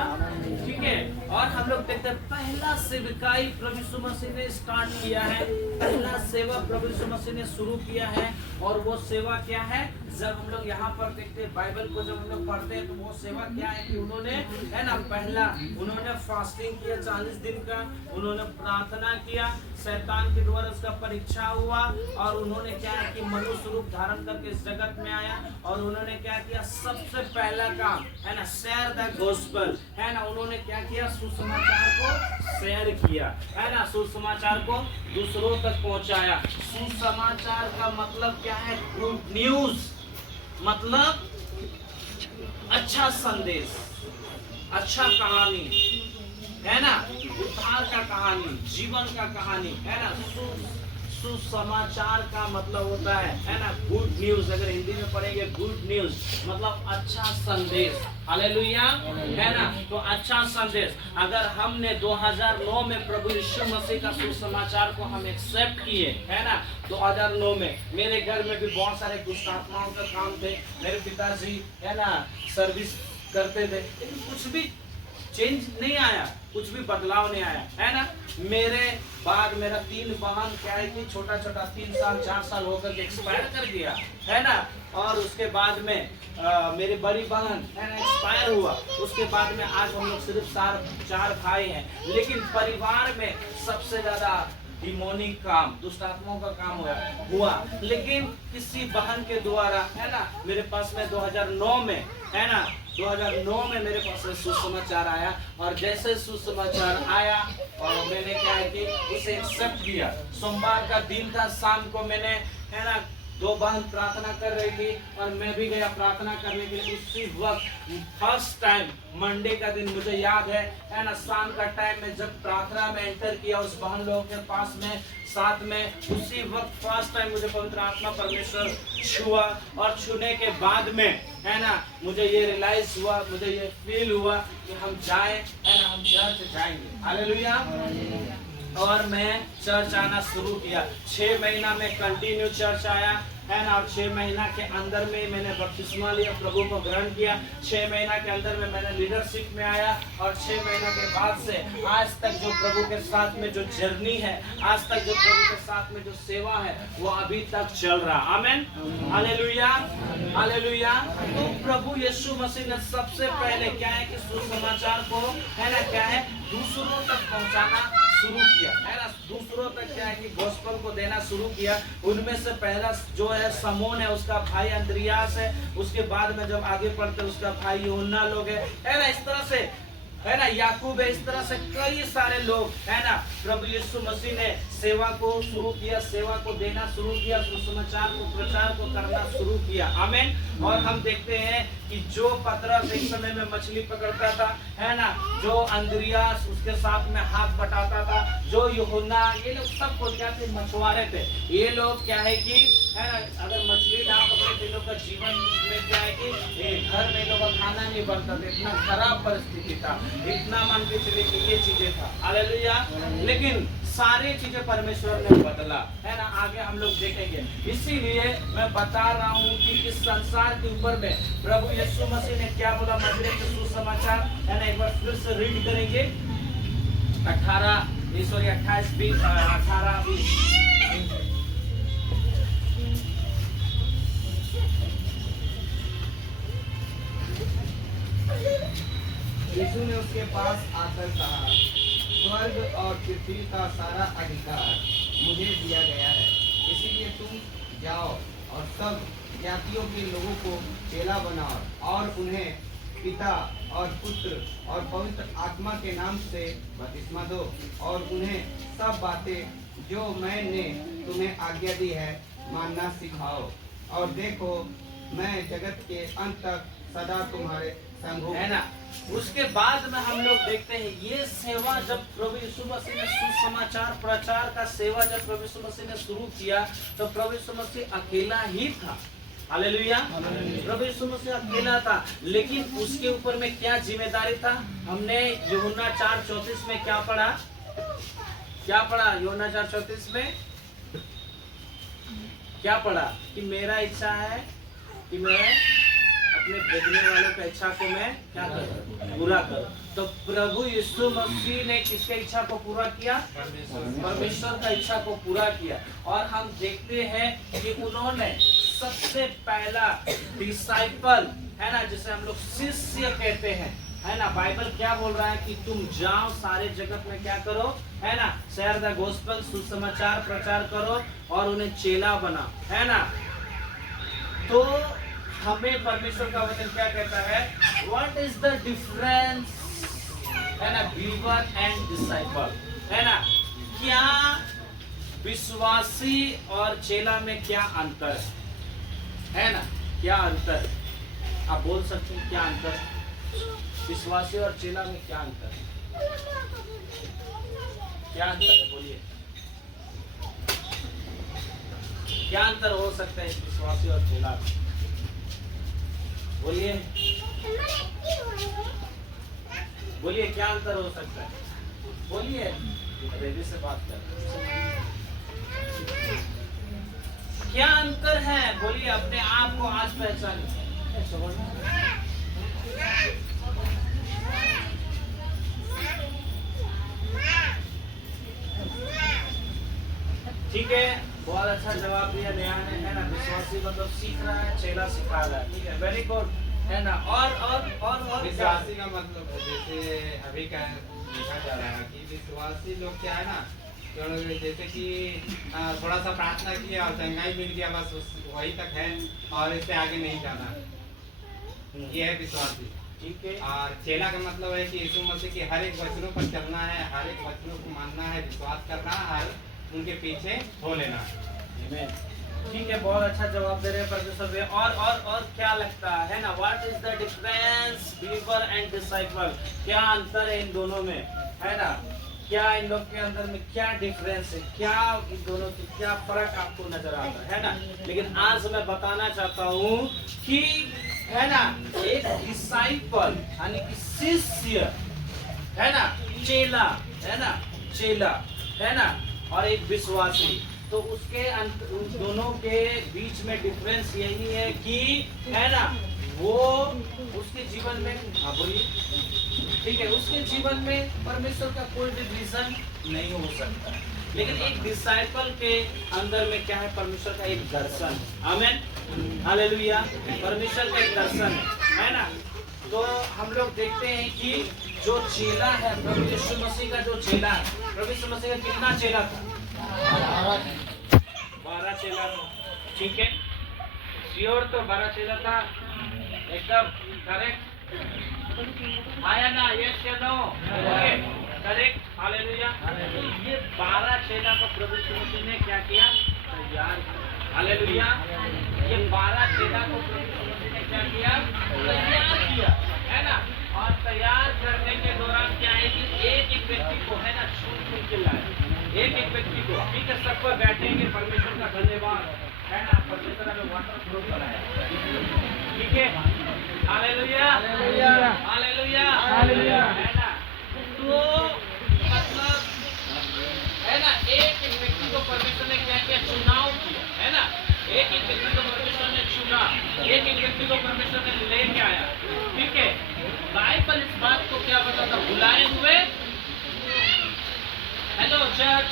ठीक है। और हम लोग देखते हैं पहला सेवकाई प्रभु यीशु मसीह ने स्टार्ट किया है, पहला सेवा प्रभु यीशु मसीह ने शुरू किया है, और वो सेवा क्या है, जब हम लोग यहाँ पर देखते हैं बाइबल को, जब हम लोग पढ़ते हैं तो वो सेवा क्या है कि उन्होंने, है ना, पहला उन्होंने फास्टिंग किया 40 दिन का, उन्होंने प्रार्थना किया, शैतान के द्वारा उसका परीक्षा हुआ, और उन्होंने क्या है कि मनुष्य रूप धारण करके इस जगत में आया, और उन्होंने क्या किया, सबसे पहला काम, है ना, शेयर द गॉस्पेल, है ना, उन्होंने क्या किया, सुसमाचार को शेयर किया, है ना, सुसमाचार को दूसरों तक पहुंचाया। सुसमाचार का मतलब क्या है? गुड न्यूज, मतलब अच्छा संदेश, अच्छा कहानी, है ना, उद्धार का कहानी, जीवन का कहानी, है ना। सुसमाचार का मतलब होता है ना, गुड न्यूज। अगर हिंदी में पढ़ेंगे गुड न्यूज मतलब अच्छा संदेश, हालेलुया, है ना। तो अच्छा संदेश, अगर हमने 2009 में प्रभु यीशु मसीह का सुसमाचार को हम एक्सेप्ट किए, है ना, 2009 में मेरे घर में भी बहुत सारे दुष्ट आत्माओं का काम थे, मेरे पिताजी, है ना, सर्विस करते थे, लेकिन कुछ भी चेंज नहीं आया, कुछ भी बदलाव नहीं आया, है ना। मेरे बाद मेरा 3 बहन क्या है कि छोटा छोटा 3 साल 4 साल होकर के एक्सपायर कर गया, है ना। और उसके बाद में मेरी बड़ी बहन, है ना, एक्सपायर हुआ। उसके बाद में आज हम लोग सिर्फ 4 भाई हैं, लेकिन परिवार में सबसे ज्यादा डिमोनिक काम, दुष्ट आत्माओं का काम हुआ। लेकिन किसी बहन के द्वारा, है ना, मेरे पास में 2009 में, है ना, 2009 में मेरे पास में सुसमाचार आया, और जैसे सुसमाचार आया और मैंने क्या है कि उसे एक्सेप्ट किया। सोमवार का दिन था, शाम को मैंने, है ना, 2 बहन प्रार्थना कर रही थी और मैं भी गया प्रार्थना करने के लिए। उसी वक्त फर्स्ट टाइम मंडे का दिन मुझे याद है ना, शाम का टाइम में जब प्रार्थना में एंटर किया उस बहन लोगों के पास में, साथ में, उसी वक्त फर्स्ट टाइम मुझे पवित्र आत्मा परमेश्वर छुआ, और छूने के बाद में, है ना, मुझे ये रियलाइज हुआ, मुझे ये फील हुआ कि हम जाएं, है ना, हम चर्च जाएंगे, हालेलुया। और मैं चर्च आना शुरू किया। 6 महीना में कंटिन्यू चर्च आया, है ना, और 6 महीना के अंदर में मैंने बपतिस्मा लिया, प्रभु को ग्रहण किया। 6 महीना के अंदर में मैंने लीडरशिप में आया, और 6 महीना के बाद से आज तक जो प्रभु के साथ में जो जर्नी है, आज तक जो प्रभु के साथ में जो सेवा है, वो अभी तक चल रहा। आमेन, हालेलुया, हालेलुया। तो प्रभु यीशु मसीह ने सबसे पहले क्या है कि सुसमाचार को, है ना, क्या है, दूसरों तक पहुंचाना शुरू किया, है ना, दूसरों तक क्या है कि गॉस्पेल को देना शुरू किया। उनमें से पहला जो है समोन है, उसका भाई अंद्रियास है, उसके बाद में जब आगे पढ़ते उसका भाई यूहन्ना लोग है ना, इस तरह से, है ना, याकूब है, इस तरह से कई सारे लोग, है ना, प्रभु यीशु मसीह ने सेवा को शुरू किया, सेवा को देना शुरू किया, सुसमाचार को, प्रचार को करना शुरू किया। आमीन। और हम देखते हैं कि जो पतरस एक समय में मछली पकड़ता था, है ना, जो अंद्रियास उसके साथ में हाथ बटाता था, जो यूहन्ना, ये लोग सब क्या थे, मछुआरे थे। ये लोग क्या है कि, है ना, अगर मछली ना पकड़े तो लोग का जीवन में क्या है कि घर में लोग का खाना नहीं बनता था, इतना खराब परिस्थिति था, इतना मान के चले कि ये चीजें था, हालेलुया। लेकिन सारी चीजें परमेश्वर ने बदला, है ना, आगे हम लोग देखेंगे। इसीलिए मैं बता रहा हूँ कि इस संसार के ऊपर में प्रभु यीशु मसीह ने क्या बोला, मंदिर के सुसमाचार, है ना, एक बार फिर से रीड करेंगे 28, 20, 18, 20। यीशु ने उसके पास आकर कहा, स्वर्ग और पृथ्वी का सारा अधिकार मुझे दिया गया है, इसीलिए तुम जाओ और सब जातियों के लोगों को चेला बनाओ और उन्हें पिता और पुत्र और पवित्र आत्मा के नाम से बपतिस्मा दो, और उन्हें सब बातें जो मैंने तुम्हें आज्ञा दी है मानना सिखाओ, और देखो मैं जगत के अंत तक सदा तुम्हारे संग हूं। है ना। उसके बाद में हम लोग देखते हैं ये सेवा, जब प्रभु यीशु मसीह ने सुसमाचार प्रचार का सेवा जब प्रभु यीशु मसीह ने शुरू किया, तो प्रभु यीशु मसीह अकेला ही था, हालेलुया। प्रभु यीशु मसीह अकेला था, लेकिन उसके ऊपर में क्या जिम्मेदारी था। हमने यूहन्ना 4:34 में क्या पढ़ा, यूहन्ना 4:34 में क्या पढ़ा कि मेरा इच्छा है कि मैं अपने भेजने वालों की इच्छा को मैं क्या करूं? पूरा करूं। तो प्रभु यीशु मसीह ने किसके इच्छा को पूरा किया? परमेश्वर का इच्छा को पूरा किया। और हम देखते हैं कि उन्होंने सबसे पहला डिसाइपल, है ना, जिसे हम लोग शिष्य कहते हैं, है ना, बाइबल क्या बोल रहा है कि तुम जाओ सारे जगत में क्या करो, है ना, शेयर द गॉस्पेल, सुसमाचार प्रचार करो और उन्हें चेला बनाओ, है ना। तो हमें परमेश्वर का वचन क्या कहता है? व्हाट इज द डिफरेंस, है ना, बिलीवर एंड डिसाइपल, है ना, क्या विश्वासी और चेला में क्या अंतर है ना, क्या अंतर? आप बोल सकते हैं क्या अंतर है? विश्वासी और चेला में क्या अंतर है? क्या अंतर है? बोलिए, क्या अंतर हो सकता है विश्वासी और चेला में? बोलिए, बोलिए क्या अंतर हो सकता है? बोलिए, रेडी से बात कर। क्या अंतर है? बोलिए, अपने आप को आज पहचानिए। ठीक है, बहुत अच्छा जवाब दिया नया ने, है ना। विश्वासी मतलब सीख रहा है, चेला सिखा रहा है, ठीक है, वेरी गुड, है ना। और विश्वासी का मतलब जैसे अभी का लिखा जा रहा है कि विश्वासी लोग क्या है ना, जैसे कि थोड़ा सा प्रार्थना किया और चंगाई मिल गया, बस वही तक है और इससे आगे नहीं जाना, ये है विश्वासी। ठीक है। और चेला का मतलब है कि यीशु मसीह के हर एक वचनों पर चलना है, हर एक वचनों को मानना है, विश्वास करना है, उनके पीछे हो लेना है। ठीक है, बहुत अच्छा जवाब दे रहे हैं प्रोफेसर भैया। और क्या लगता है ना, what is the difference believer and disciple? क्या अंतर है इन दोनों में, है ना? क्या इन लोग के अंदर में क्या डिफरेंस है, क्या इन दोनों की क्या फर्क आपको नजर आता है ना? लेकिन आज मैं बताना चाहता हूँ कि, है ना, एक डिसाइपल यानी कि शिष्य, है ना, चेला, है ना, चेला, है ना, और एक विश्वासी, तो उसके उन दोनों के बीच में डिफरेंस यही है कि, है ना, वो उसके जीवन में, हाँ बोलिए, ठीक है, उसके जीवन में परमेश्वर का कोई भी विजन नहीं हो सकता, लेकिन एक डिसाइपल के अंदर में क्या है? परमेश्वर का एक दर्शन। आमीन, हालेलुया। परमेश्वर का एक दर्शन है ना। तो हम लोग देखते हैं कि जो चेला है, प्रभु यीशु मसीह का जो चेला है, प्रभु यीशु मसीह का कितना चेला था? 12 चेला था, ठीक है, श्योर, तो 12 चेला था, एकदम करेक्ट, आया ना? यस या नो? Okay, correct, hallelujah. ये 12 चेला को प्रभु यीशु मसीह ने क्या किया? तैयार किया, हालेलुया। ये 12 चेला को प्रभु यीशु मसीह ने क्या किया? तैयार किया, है ना। और तैयार करने के दौरान क्या है कि एक एक व्यक्ति को, है ना, चुन के लाए, एक एक व्यक्ति को, ठीक है, सब पर बैठेंगे, परमेश्वर का धन्यवाद, है ना, परमेश्वर हमें वाटर फ्लो कराया, ठीक है, हालेलुया, हालेलुया, हालेलुया, हालेलुया, है ना। तो मतलब, है ना, एक एक व्यक्ति को परमेश्वर ने क्या किया? चुनाव किया, है ना, एक एक व्यक्ति को परमेश्वर ने चुना, एक एक व्यक्ति को परमेश्वर ने लेके आया, ठीक है। बाइबल इस बात को क्या बताता? बुलाए हुए, हेलो चर्च,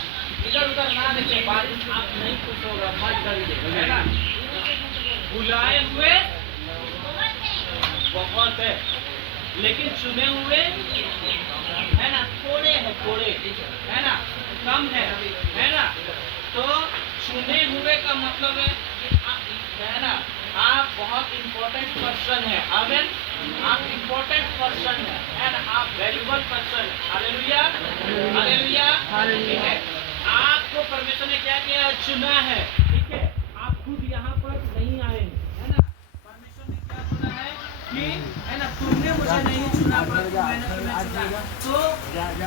इधर उधर ना देखे, बारिश आप नहीं खुश होगा, मत डरिए, है ना। बुलाए हुए बहुत है, लेकिन चुने हुए, है ना, थोड़े हैं, थोड़े, है ना, कम है ना। तो चुने हुए का मतलब है कि है ना, आप बहुत इम्पोर्टेंट पर्सन है, आमीन, आप इम्पोर्टेंट पर्सन है ना, आप वैल्यूबल पर्सन है, हालेलुया, हालेलुया, ठीक है। आपको परमेश्वर ने क्या किया? चुना है, ठीक है, आप खुद यहाँ पर नहीं आए हैं, है ना, परमेश्वर ने क्या चुना है कि, है ना, तुमने मुझे नहीं चुना, परंतु मैंने तुम्हें चुना। तो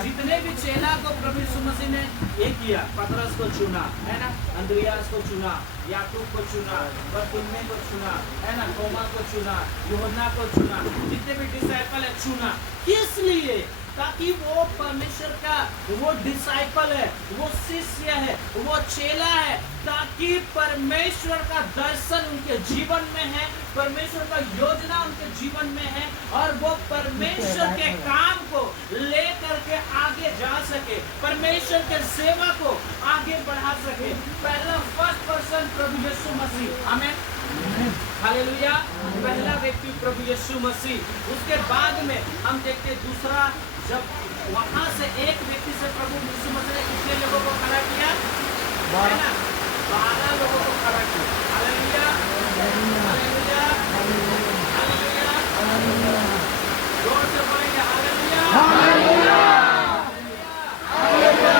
जितने भी चेला को प्रभु यीशु मसीह ने ये किया, पतरस को चुना, है ना, अंद्रियास को चुना, याकूब को चुना, बरतुल्मै को चुना, है ना, थोमा को चुना, यूहन्ना को चुना, जितने भी डिसाइपल है चुना, किस लिए? ताकि वो परमेश्वर का वो डिसाइपल है, वो शिष्य है, वो चेला है, ताकि परमेश्वर का दर्शन उनके जीवन में है, परमेश्वर का योजना उनके जीवन में है और वो परमेश्वर के काम को लेकर के आगे जा सके, परमेश्वर के सेवा को आगे बढ़ा सके। पहला फर्स्ट पर्सन प्रभु यीशु मसीह, आमीन, हालेलुया। पहला व्यक्ति प्रभु यीशु मसीह। उसके बाद में हम देखते दूसरा, जब वहां से एक व्यक्ति से प्रभु यीशु मसीह ने कितने लोगों को खड़ा किया? 12 लोगों को खड़ा किया। Hallelujah, hallelujah, hallelujah. जोर से बोलेंगे हालेलुया, हालेलुया, हालेलुया।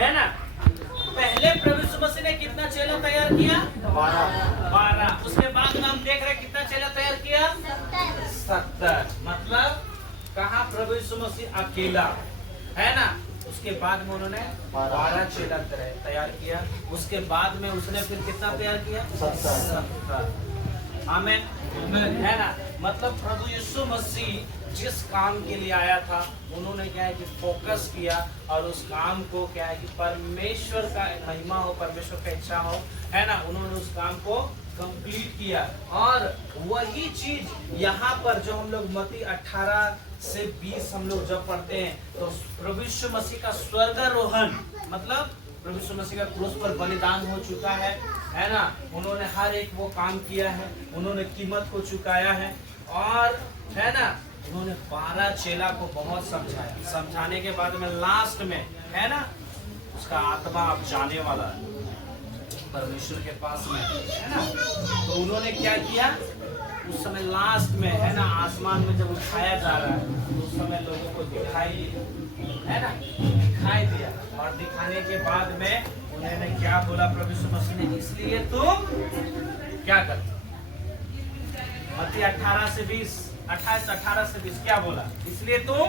है ना। पहले प्रभु यीशु मसीह ने कितना चेला तैयार किया? 12। उसके बाद में हम देख रहे कितना चेला तैयार किया? 70। मतलब कहाँ प्रभु यीशु मसीह अकेला, है ना। उसके बाद में उन्होंने 12 चेला तैयार किया। उसके बाद में उसने फिर कितना तैयार किया? 70। आमीन, है ना। मतलब प्रभु यीशु मसीह जिस काम के लिए आया था, उन्होंने क्या है कि फोकस किया और उस काम को क्या है कि परमेश्वर का महिमा हो, परमेश्वर का इच्छा हो, है ना। उन्होंने उस काम को कंप्लीट किया। और वही चीज यहाँ पर जो हम लोग मत्ती 18 से 20 हम लोग जब पढ़ते हैं, तो प्रभु यीशु मसीह का स्वर्गारोहण, मतलब प्रभु यीशु मसीह का क्रूस पर बलिदान हो चुका है ना। उन्होंने हर एक वो काम किया है, उन्होंने कीमत को चुकाया है और है ना, उन्होंने 12 चेला को बहुत समझाया। समझाने के बाद में लास्ट में, है ना, उसका आत्मा अब जाने वाला है परमेश्वर के पास में, है ना। तो उन्होंने क्या किया उस समय लास्ट में, है ना, आसमान में जब उठाया जा रहा है, तो उस समय लोगों को दिखाई, है ना, दिखाई दिया। और दिखाने के बाद में उन्होंने क्या बोला प्रभु यीशु मसीह ने? इसलिए तुम क्या करते? मत्ती 18 से 20 क्या बोला? इसलिए तुम,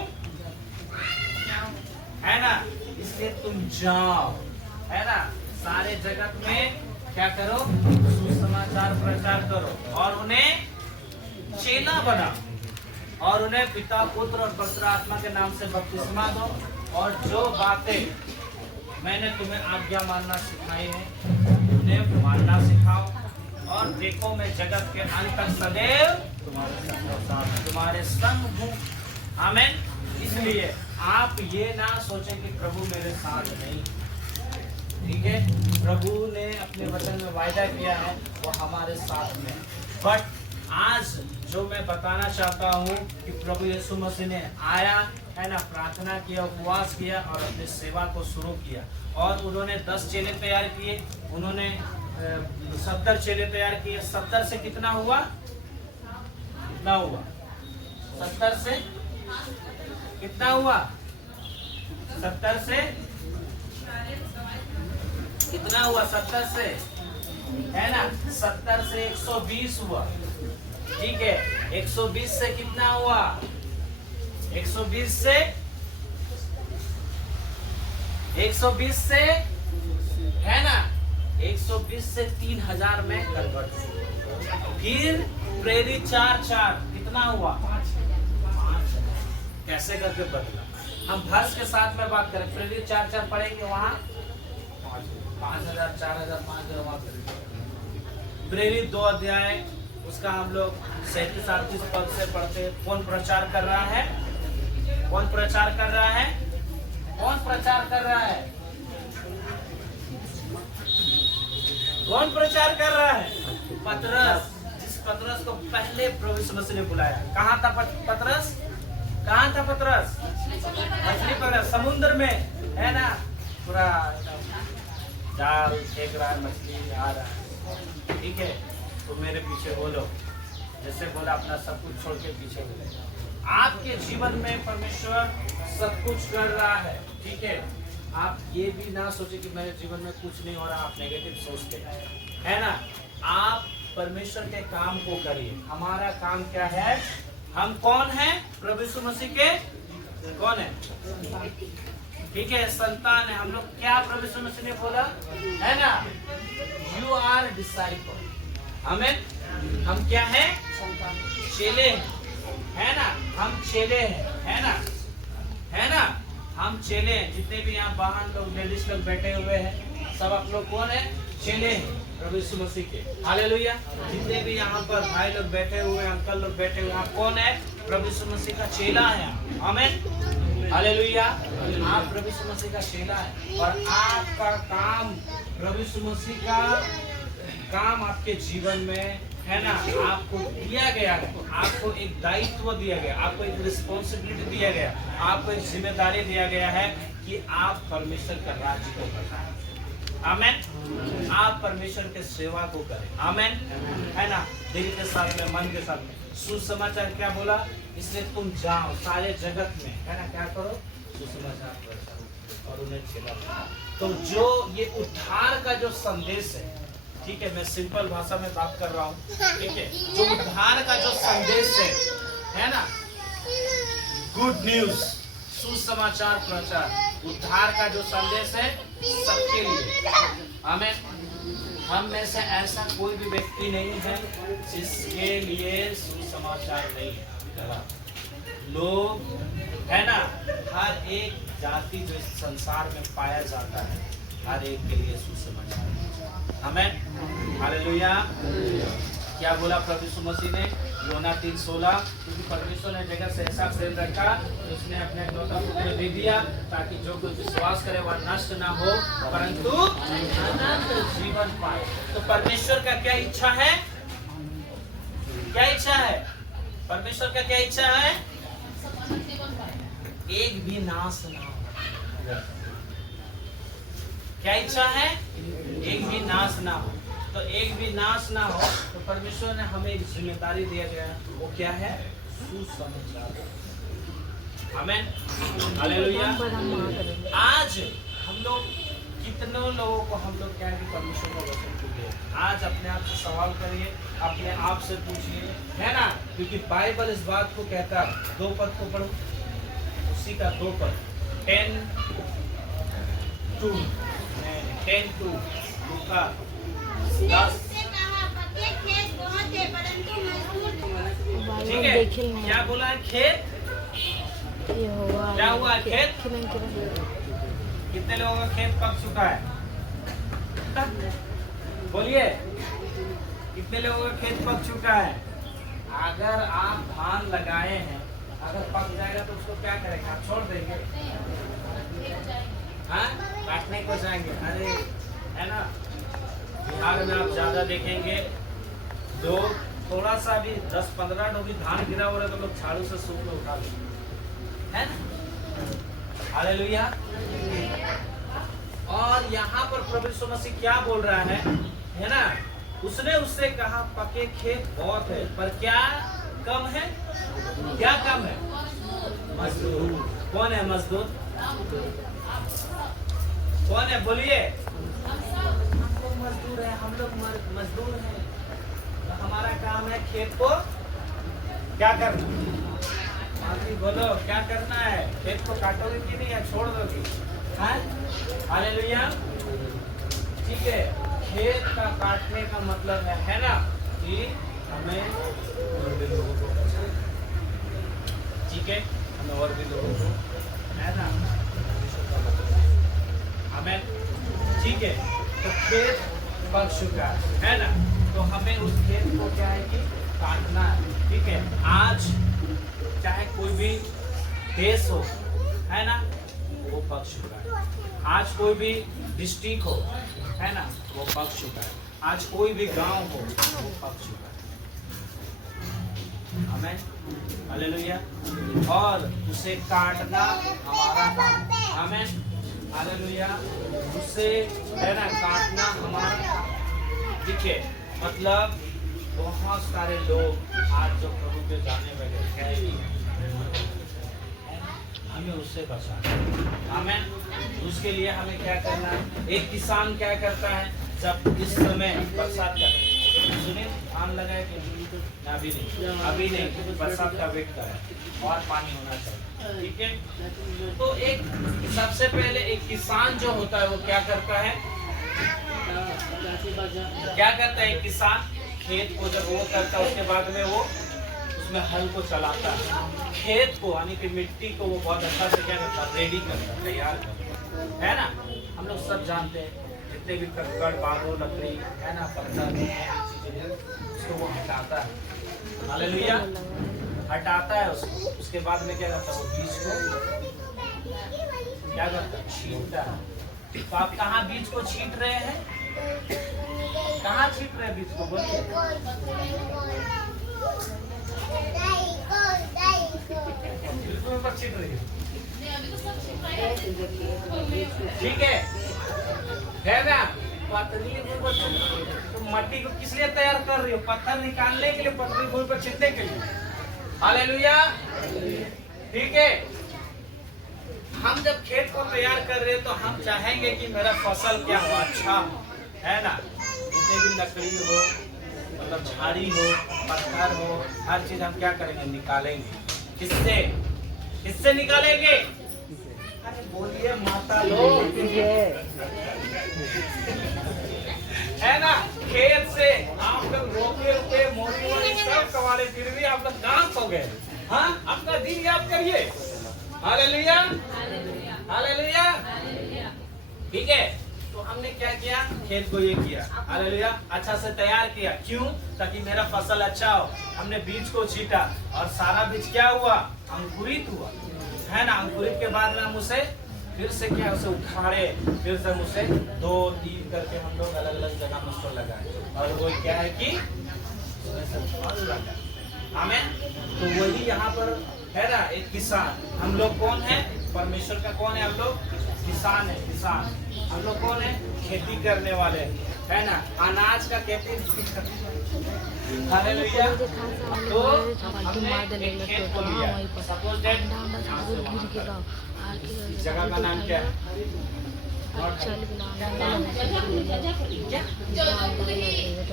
है ना, इसलिए तुम जाओ, है ना, सारे जगत में क्या करो? सुसमाचार प्रचार करो और उन्हें चेला बना और उन्हें पिता, पुत्र और पवित्र आत्मा के नाम से बपतिस्मा दो और जो बातें मैंने तुम्हें आज्ञा मानना सिखाई है उन्हें मानना सिखाओ। और देखो मैं जगत के अंत तक सदैव तुम्हारे संग हूँ। आमीन। इसलिए आप ये ना सोचें कि प्रभु मेरे साथ नहीं, ठीक है। प्रभु ने अपने वचन में वायदा किया है वो हमारे साथ में। बट आज जो मैं बताना चाहता हूँ कि प्रभु यीशु मसीह ने आया, है ना, प्रार्थना किया, उपवास किया और अपनी सेवा को शुरू किया। और उन्होंने 10 चेले तैयार किए, उन्होंने 70 चेले तैयार किए। 70 से कितना हुआ? कितना हुआ? 70 से कितना हुआ? 70 से कितना हुआ? 70 से है ना। 70 से 120 हुआ, ठीक है। 120 से कितना हुआ? 120 से है ना, 120 से 3000 में कन्वर्ट हुआ। फिर प्रेरित 4 कितना हुआ? 5,000। कैसे करके बदला? हम वर्ष के साथ में बात करें, प्रेरित 4 पढ़ेंगे वहां 5,000 4,000 5,000 वहां प्रेरित 2 अध्याय, उसका हम लोग 37-38 पद से पढ़ते। कौन प्रचार कर रहा है? कौन प्रचार कर रहा है? कौन प्रचार कर रहा है? कौन प्रचार कर रहा है? पतरस। जिस पतरस को पहले प्रभु यीशु मसीह ने बुलाया। कहाँ था पतरस? कहाँ था पतरस? मछली पकड़ समुद्र में, है ना, पूरा जाल फेंक रहा है, मछली आ रहा है, ठीक है। तो मेरे पीछे बोलो, जैसे बोला अपना सब कुछ छोड़ के पीछे बोले। आपके जीवन में परमेश्वर सब कुछ कर रहा है, ठीक है। आप ये भी ना सोचे कि मेरे जीवन में कुछ नहीं हो रहा, आप नेगेटिव सोचते हैं, है ना। आप परमेश्वर के काम को करिए। हमारा काम क्या है? हम कौन है? प्रभु यीशु मसीह के कौन है? ठीक है, संतान है हम लोग। क्या प्रभु यीशु मसीह ने बोला, है ना, यू आर डिसाइपल। हमें हम क्या है? चेले हैं, है ना। हम चेले हैं, है ना, है ना। हम चेले हैं। जितने भी यहाँ बाहर लोग लेडीज लोग बैठे हुए हैं, सब आप लोग कौन है? चेले हैं प्रभु यीशु मसीह के। हालेलुया। जितने भी यहाँ पर भाई लोग बैठे हुए, अंकल लोग बैठे हुए, आप कौन है? प्रभु यीशु मसीह का चेला है। आमीन, हालेलुया। आप प्रभु यीशु मसीह का चेला है और आपका काम, प्रभु यीशु मसीह का काम आपके जीवन में, है ना, आपको दिया गया है। आपको एक दायित्व दिया गया, आपको एक रिस्पॉन्सिबिलिटी दिया गया, आपको एक जिम्मेदारी दिया गया है कि आप परमेश्वर का राज्य को करें। आमेन। आप परमेश्वर के सेवा को करें। आमेन, है ना। दिल के साथ में, मन के साथ में। सुसमाचार क्या बोला? इसलिए तुम जाओ सारे जगत में, है ना, क्या करो? सुसमाचार प्रचार और उन्हें चेला। तो जो ये उद्धार का जो संदेश है, ठीक है, मैं सिंपल भाषा में बात कर रहा हूँ, ठीक है। जो उद्धार का जो संदेश है ना, गुड न्यूज, सुसमाचार प्रचार, उद्धार का जो संदेश है सबके लिए। आमीन। हम में से ऐसा कोई भी व्यक्ति नहीं है जिसके लिए सुसमाचार नहीं है। लोग, है ना, हर एक जाति जो इस संसार में पाया जाता है, हर एक के लिए सुसमाचार। आमीन, हालेलुया। क्या बोला प्रभु यीशु मसीह ने? यूहन्ना 3:16, क्योंकि परमेश्वर ने जगत से ऐसा प्रेम रखा कि उसने अपने एकलौता पुत्र दे दिया, ताकि जो कोई विश्वास करे वह नष्ट ना हो परंतु अनंत जीवन पाए। तो परमेश्वर का क्या इच्छा है? क्या इच्छा है? परमेश्वर का क्या इच्छा है? एक भी नाश ना हो। क्या इच्छा है? एक भी नाश ना हो। तो एक भी नाश ना हो, तो परमेश्वर ने हमें एक जिम्मेदारी दिया गया है। वो क्या है? सुसमाचार। आमीन, हालेलुया। आज हम लोग कितने लोगों को हम लोग क्या है कि परमेश्वर का वचन चुके। आज अपने आप से सवाल करिए, अपने आप से पूछिए, है ना, क्योंकि बाइबल इस बात को कहता है। 2 पद को पढ़ो, उसी का 2 पद, 10:2 लूका 10। ठीक है, क्या बोला है? खेत क्या हुआ? खेत कितने लोगों का खेत पक चुका है? बोलिए, कितने लोगों का खेत पक चुका है? अगर आप धान लगाए हैं, अगर पक जाएगा तो उसको क्या करेंगे? आप छोड़ देंगे? हाँ, काटने को जाएंगे। अरे, है ना, बिहार में आप ज्यादा देखेंगे, लोग थोड़ा सा भी 10-15 डोगी धान गिरा हो रहा है तो लोग झाड़ू से सूख में उठा लेते हैं ना। हालेलुया। और यहाँ पर प्रभु यीशु मसीह क्या बोल रहा है ना, उसने उससे कहा पके खेत बहुत है पर क्या कम है? क्या कम है? मजदूर। कौन है मजदूर? कौन है? बोलिए। मजदूर है, हम लोग मजदूर हैं। तो हमारा काम है खेत को क्या करना। मालती बोलो क्या करना है, खेत को काटोगे कि नहीं या छोड़ दोगे? हालेलुया। ठीक है, खेत का काटने का मतलब है ना कि हमें और भी लोगों को, ठीक है, हमें और भी लोगों को, है ना, हमें, ठीक है। तो खेत पक चुका है ना, तो हमें उस खेत को क्या है कि काटना है, ठीक है। आज चाहे कोई भी देश हो, है ना, वो पक चुका है। आज कोई भी डिस्ट्रिक्ट हो, है ना, वो पक चुका है। आज कोई भी गांव हो, वो पक चुका है। आमीन, हालेलुया। और उसे काटना हमारा काम, आमीन, हालेलुया। उसे, है ना, काटना हमारा, ठीक है। मतलब बहुत सारे लोग आज जो प्रभु के जाने वाले हैं, हमें उससे बचाना, आमीन। उसके लिए हमें क्या करना है? एक किसान क्या करता है जब इस समय बरसात का, सुनिए, धान लगाए कि अभी नहीं, बरसात का वेट कर है और पानी होना चाहिए, ठीक है। तो एक सबसे पहले एक किसान जो होता है वो क्या करता है? एक किसान खेत को जब वो करता है, उसके बाद में वो उसमें हल को चलाता है, खेत को यानी कि मिट्टी को वो बहुत अच्छा से क्या करता है? रेडी करता है, तैयार करता है ना। हम लोग सब जानते हैं जितने भी कंकड़, बालू, लकड़ी, है ना, पत्थर, उसको वो हटाता है, हालेलुया, हटाता है उसको। उसके बाद में क्या करता है? वो बीज को क्या करता है? छींटता है। तो आप कहाँ बीज को छींट रहे हैं? कहाँ छींट रहे हैं बीज को? बोलिए। बिल्कुल पर छींट रही है, ठीक है ना। पतली भूमि तो मट्टी को किस लिए तैयार कर रही हो? पत्थर निकालने के लिए, पतली भूमि पर छिड़कने के लिए, हालेलुया, ठीक है। हम जब खेत को तैयार कर रहे हैं तो हम चाहेंगे कि मेरा फसल क्या हो? अच्छा, है ना। जितने भी लकड़ी हो, मतलब झाड़ी हो, पत्थर हो, हर चीज हम क्या करेंगे? निकालेंगे। किससे निकालेंगे? अरे बोलिए माता लोग, है ना। खेत से आप लोग रोके मोदी वाले सब कवाले, फिर भी आप लोग कहाँ सो गए? हाँ, अपना दिन याद करिए, हालेलुया, हालेलुया, ठीक है। तो हमने क्या किया? खेत को ये किया, हालेलुया, अच्छा से तैयार किया। क्यों? ताकि मेरा फसल अच्छा हो। हमने बीज को छींटा और सारा बीज क्या हुआ? अंकुरित हुआ, है ना। अंकुरित के बाद में हम उसे फिर से क्या, उसे उखाड़े, फिर से हम उसे 2-3 करके हम लोग अलग अलग जगह में उसको लगाए, और वो क्या है कि फल लगा, आमीन। तो वही यहाँ पर है ना, एक किसान। हम लोग कौन है? परमेश्वर का कौन है? हम लोग किसान है, किसान। हम लोग कौन है? खेती करने वाले, है ना, अनाज का खेती, हालेलुया। तो हमने एक खेत को लिया, सपोज दैट जगह का नाम क्या है?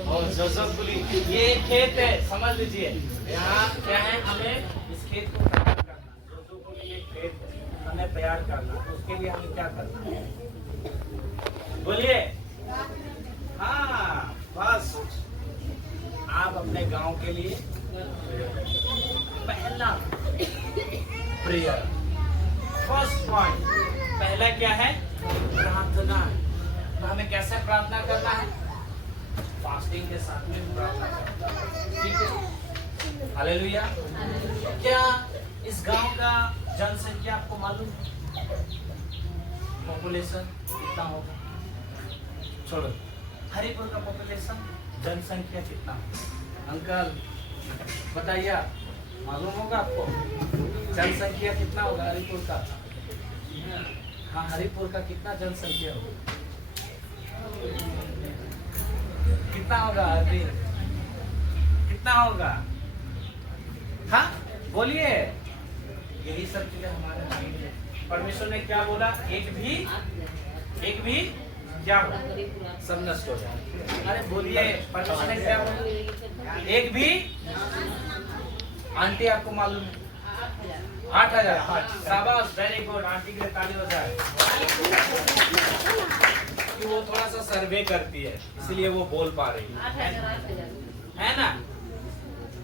और जोजोपुली, ये खेत है, समझ लीजिए। यहाँ क्या है? हमें इस खेत को तैयार करना, जोजोपुली एक खेत है, हमें तैयार करना। तो उसके लिए हमें क्या करना है? बोलिए। हाँ, बस आप अपने गांव के लिए पहला प्रेयर, फर्स्ट पॉइंट, पहला क्या है? प्रार्थना। तो हमें कैसे प्रार्थना करना है? फास्टिंग के साथ में प्रार्थना करना, ठीक है, हालेलुया। क्या इस गांव का जनसंख्या आपको मालूम है? पॉपुलेशन कितना होगा? छोड़ो, हरिपुर का पॉपुलेशन, जनसंख्या कितना? अंकल बताइए, मालूम होगा आपको जनसंख्या कितना होगा हरिपुर का? हाँ, हरिपुर का कितना जनसंख्या होगा? कितना होगा? कितना होगा? हाँ बोलिए। यही सब चीजें हमारे माइंड में। परमेश्वर ने क्या बोला? एक भी क्या हो, सब नष्ट हो जाए। अरे बोलिए परमेश्वर ने क्या बोला? एक भी आंटी आपको मालूम है 8,000। शाबाश, वेरी गुड, आंटी के लिए ताली हो जाए। कि वो थोड़ा सा सर्वे करती है इसलिए वो बोल पा रही है ना।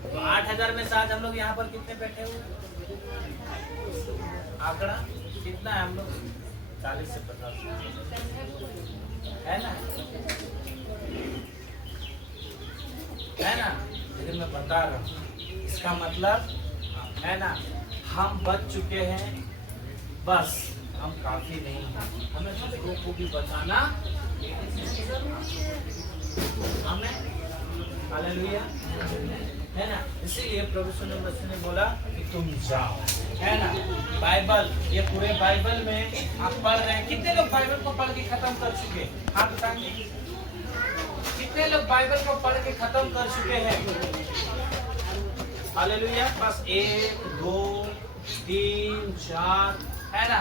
तो 8,000 में से आज हम लोग यहाँ पर कितने बैठे हुए? आंकड़ा कितना है हम लोग? 40 से 50 है ना, है ना। लेकिन मैं बता रहा हूँ इसका मतलब है ना, हम बच चुके हैं, बस हम काफी नहीं हैं, हमें दूसरों को भी बचाना हमें। हालेलुया, है ना। इसीलिए प्रभु यीशु मसीह ने बोला कि तुम जाओ, है ना। बाइबल, ये पूरे बाइबल में आप पढ़ रहे हैं। कितने लोग बाइबल को पढ़ के खत्म कर चुके? आप बताएंगे कितने लोग बाइबल को पढ़ के खत्म कर चुके हैं? हालेलुया। बस 1, 2, 3, 4, है ना।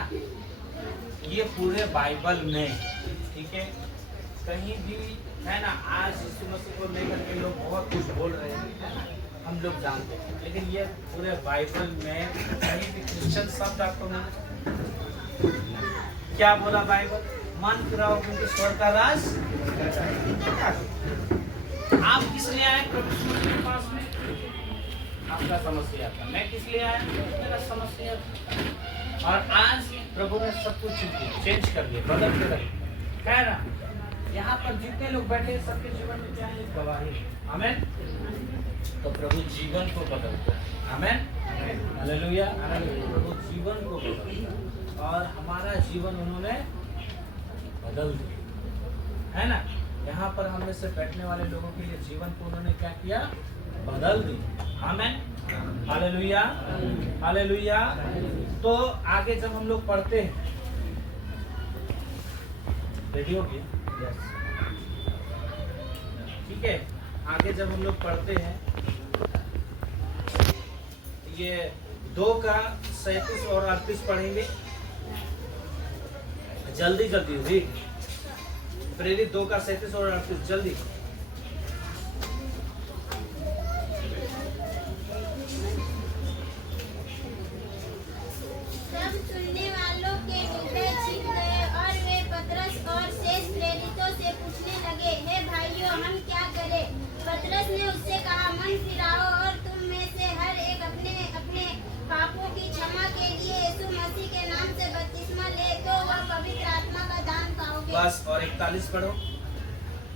ये पूरे बाइबल में, ठीक है। कहीं भी, है ना, आज यीशु मसीह को लेकर के लोग बहुत कुछ बोल रहे हैं, हम लोग जानते हैं, लेकिन ये पूरे बाइबल में कहीं भी क्रिश्चियन शब्द आपको मिले? क्या बोला बाइबल? मन फिराओ क्योंकि स्वर्ग का राज। आप किस लिए आए प्रभु के पास में? आपका समस्या था। मैं किस लिए आया? मेरा समस्या था। और आज प्रभु ने सब कुछ चेंज कर दिया, बदल के रख दिया, है ना। यहाँ पर जितने लोग बैठे सबके जीवन में क्या है? गवाही। आमेन। तो प्रभु जीवन को बदलता है। आमेन, हालेलुया। प्रभु जीवन को बदलता और हमारा जीवन उन्होंने बदल दिया, है ना। यहाँ पर हम में से बैठने वाले लोगों के लिए जीवन को उन्होंने क्या किया? बदल दिया। आमेन, हालेलुया, हालेलुया। तो आगे जब हम लोग पढ़ते हैं, रेडी हो गया? ठीक है। आगे जब हम लोग पढ़ते हैं, ये 2 का 37 और 38 पढ़ेंगे। जल्दी जल्दी रीड। प्रेरित 2 का 37 और 38 जल्दी। सब सुनने वालों के हृदय छिप गए और वे पतरस और शेष प्रेरितों से पूछने लगे, हे भाइयों, हम क्या करें? पतरस ने उससे कहा, मन फिराओ और तुम में से हर एक अपने अपने पापों की क्षमा के लिए यीशु मसीह के नाम से बपतिस्मा ले, तो वह पवित्र आत्मा का दान पाओगे। बस, और 41 पढ़ो।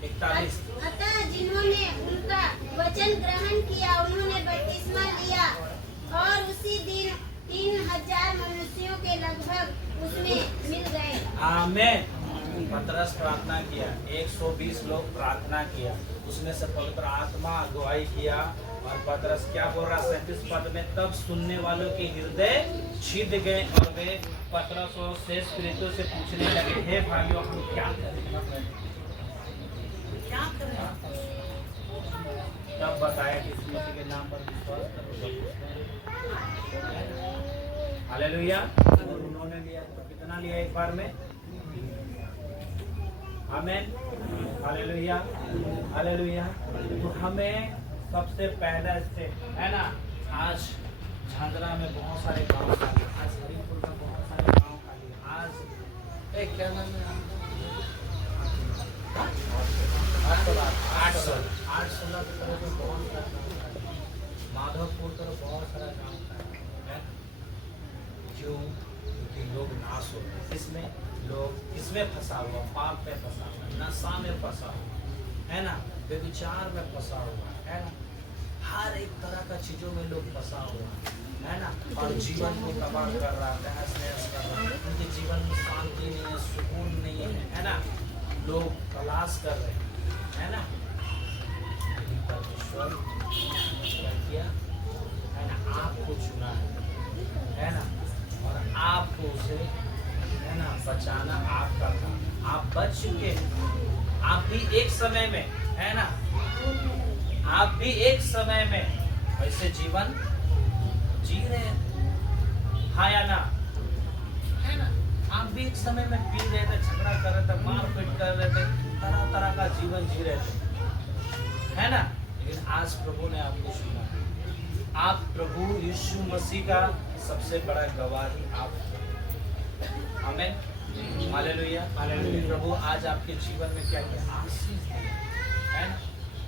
41। अतः जिन्होंने उनका वचन ग्रहण किया उन्होंने बपतिस्मा लिया और उसी दिन 3,000 मनुष्यों के लगभग उसमें मिल गए। आमीन। पतरस प्रार्थना किया, 120 लोग प्रार्थना किया, उसमें से पवित्र आत्मा अगुवाई किया। और पतरस क्या बोल रहा? 37 पद में, तब सुनने वालों के हृदय छिद गए और वे पतरस और शेष प्रेरितों से पूछने लगे, हे भाइयों, हम क्या करें? क्या करें? तब बताया कि यीशु मसीह के नाम पर विश्वास करो। हालेलुया। और उन्होंने लिया तो कितना लिया? एक बार में। आमीन, हालेलुया, हालेलुया। तो हमें सबसे पहले से, है ना, आज झांझरा में बहुत सारे गांव खाली, आज हरिपुर में बहुत सारे गांव खाली। आज क्या नाम है? 816 तो बहुत सारा गाँव खाली। माधवपुर तो बहुत सारा गाँव खाली है, जो लोग नाश हो गए। इसमें लोग इसमें फंसा हुआ, पाप में फंसा हुआ, नशा में फंसा हुआ, है ना, व्यभिचार में फंसा हुआ, है ना, हर एक तरह का चीजों में लोग फंसा हुआ है ना, और जीवन को तबाह कर रहा है, तहस नहस कर रहा है। उनके जीवन में शांति नहीं है, सुकून नहीं है ना। लोग तलाश कर रहे हैं, है ना। परमेश्वर क्या किया है ना, आपको चुना है ना, और आपको उसे, है ना, बचाना आपका काम। आप बच चुके, आप भी एक समय में, है ना, आप भी एक समय में वैसे जीवन जी रहे हैं, हाँ या ना, है ना। आप भी एक समय में पी रहे थे, झगड़ा कर रहे थे, मारपीट कर रहे थे, तरह तरह का जीवन जी रहे थे, है ना। लेकिन आज प्रभु ने आपको सुना है। आप प्रभु यीशु मसीह का सबसे बड़ा गवाही आप। आमीन, हालेलुया, हालेलुया। प्रभु आज आपके जीवन में क्या क्या आशीष दे, है ना।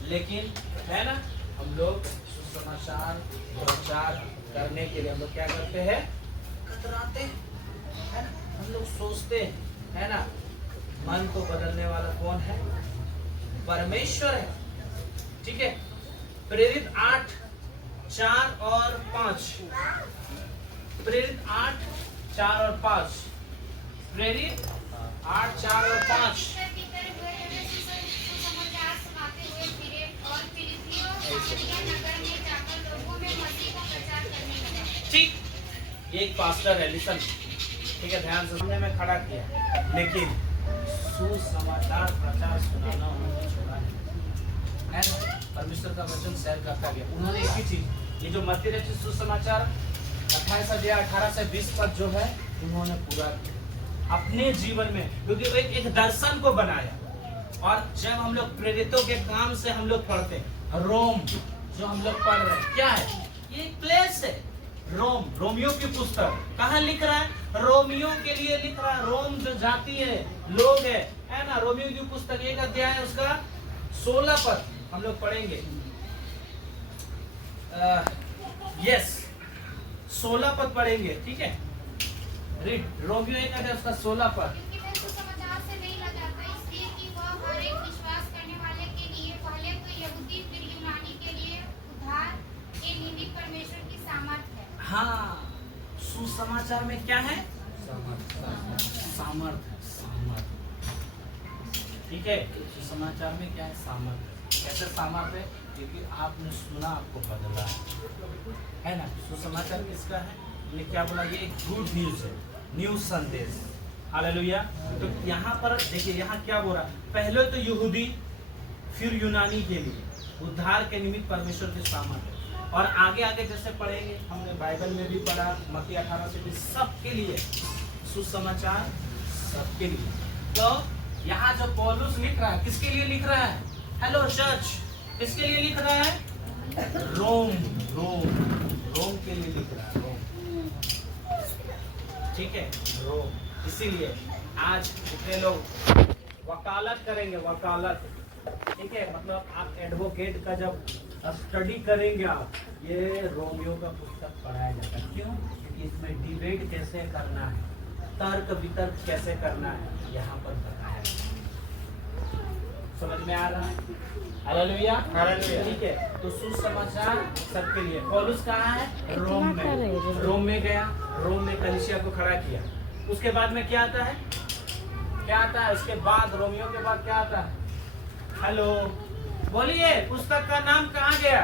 लेकिन है ना, हम लोग सुसमाचार प्रचार करने के लिए हम लोग क्या करते हैं, कतराते हैं, है ना। हम लोग सोचते हैं, है ना, मन को बदलने वाला कौन है, परमेश्वर है, ठीक है। प्रेरित 8:4 और 5, प्रेरित 8:4 और 5, प्रेरित 8:4 और 5। ठीक, एक पास्टर है, लिसन, ठीक है, ध्यान से सुनने में खड़ा किया, लेकिन सुसमाचार प्रचार सुनाना उन्होंने छोड़ा है ना। परमेश्वर का वचन शेयर करता गया। उन्होंने एक ही चीज, ये जो मत्ती रचित सुसमाचार 28 अध्याय 18 से 20 पद जो है, उन्होंने पूरा किया अपने जीवन में, क्योंकि एक दर्शन को बनाया। और जब हम लोग प्रेरितों के काम से हम लोग पढ़ते हैं, रोम जो हम लोग पढ़ रहे हैं, क्या है, ये एक प्लेस है, रोम, रोमियो की पुस्तक। कहाँ लिख रहा है, रोमियो के लिए लिख रहा है। रोम जो जाति है, लोग है ना। रोमियो की पुस्तक 1 अध्याय है, उसका 16 पद हम लोग पढ़ेंगे। यस, 16 पद पढ़ेंगे, ठीक है। रीड, रोमियो 1 अध्याय उसका 16 पद। हाँ, सुसमाचार में क्या है, सामर्थ, ठीक है। सुसमाचार में क्या है, सामर्थ। कैसे सामर्थ है, क्योंकि आपने सुना, आपको बदला है ना। सुसमाचार किसका है, ने क्या बोला, ये एक गुड न्यूज है, न्यूज संदेश, हालेलुया। तो यहाँ पर देखिए, यहाँ क्या बोल रहा है, पहले तो यहूदी फिर यूनानी के लिए उद्धार के निमित्त परमेश्वर के सामर्थ है। और आगे आगे जैसे पढ़ेंगे, हमने बाइबल में भी पढ़ा, मत्ती 18 से भी, सबके लिए सुसमाचार, सबके लिए। तो यहाँ जो पौलुस लिख रहा है, किसके लिए लिख रहा है, हेलो चर्च, किसके लिए लिख रहा है, रोम, रोम, रोम के लिए लिख रहा है, रोम, ठीक है, रोम। इसीलिए आज कितने लोग वकालत करेंगे, वकालत, ठीक है, मतलब आप एडवोकेट का जब स्टडी करेंगे, आप ये रोमियो का पुस्तक पढ़ाया जाता है। क्यों, क्योंकि इसमें डिबेट कैसे करना है, तर्क वितर्क कैसे करना है, यहाँ पर बताया जाता है। समझ में आ रहा है, हालेलुया, हालेलुया, ठीक है। तो सुसमाचार सबके लिए। पौलुस कहाँ है, रोम में, रोम में गया, रोम में कलीसिया को खड़ा किया। उसके बाद में क्या आता है, क्या आता है, उसके बाद रोमियो के बाद क्या आता है, हेलो बोलिए, पुस्तक का नाम कहाँ गया,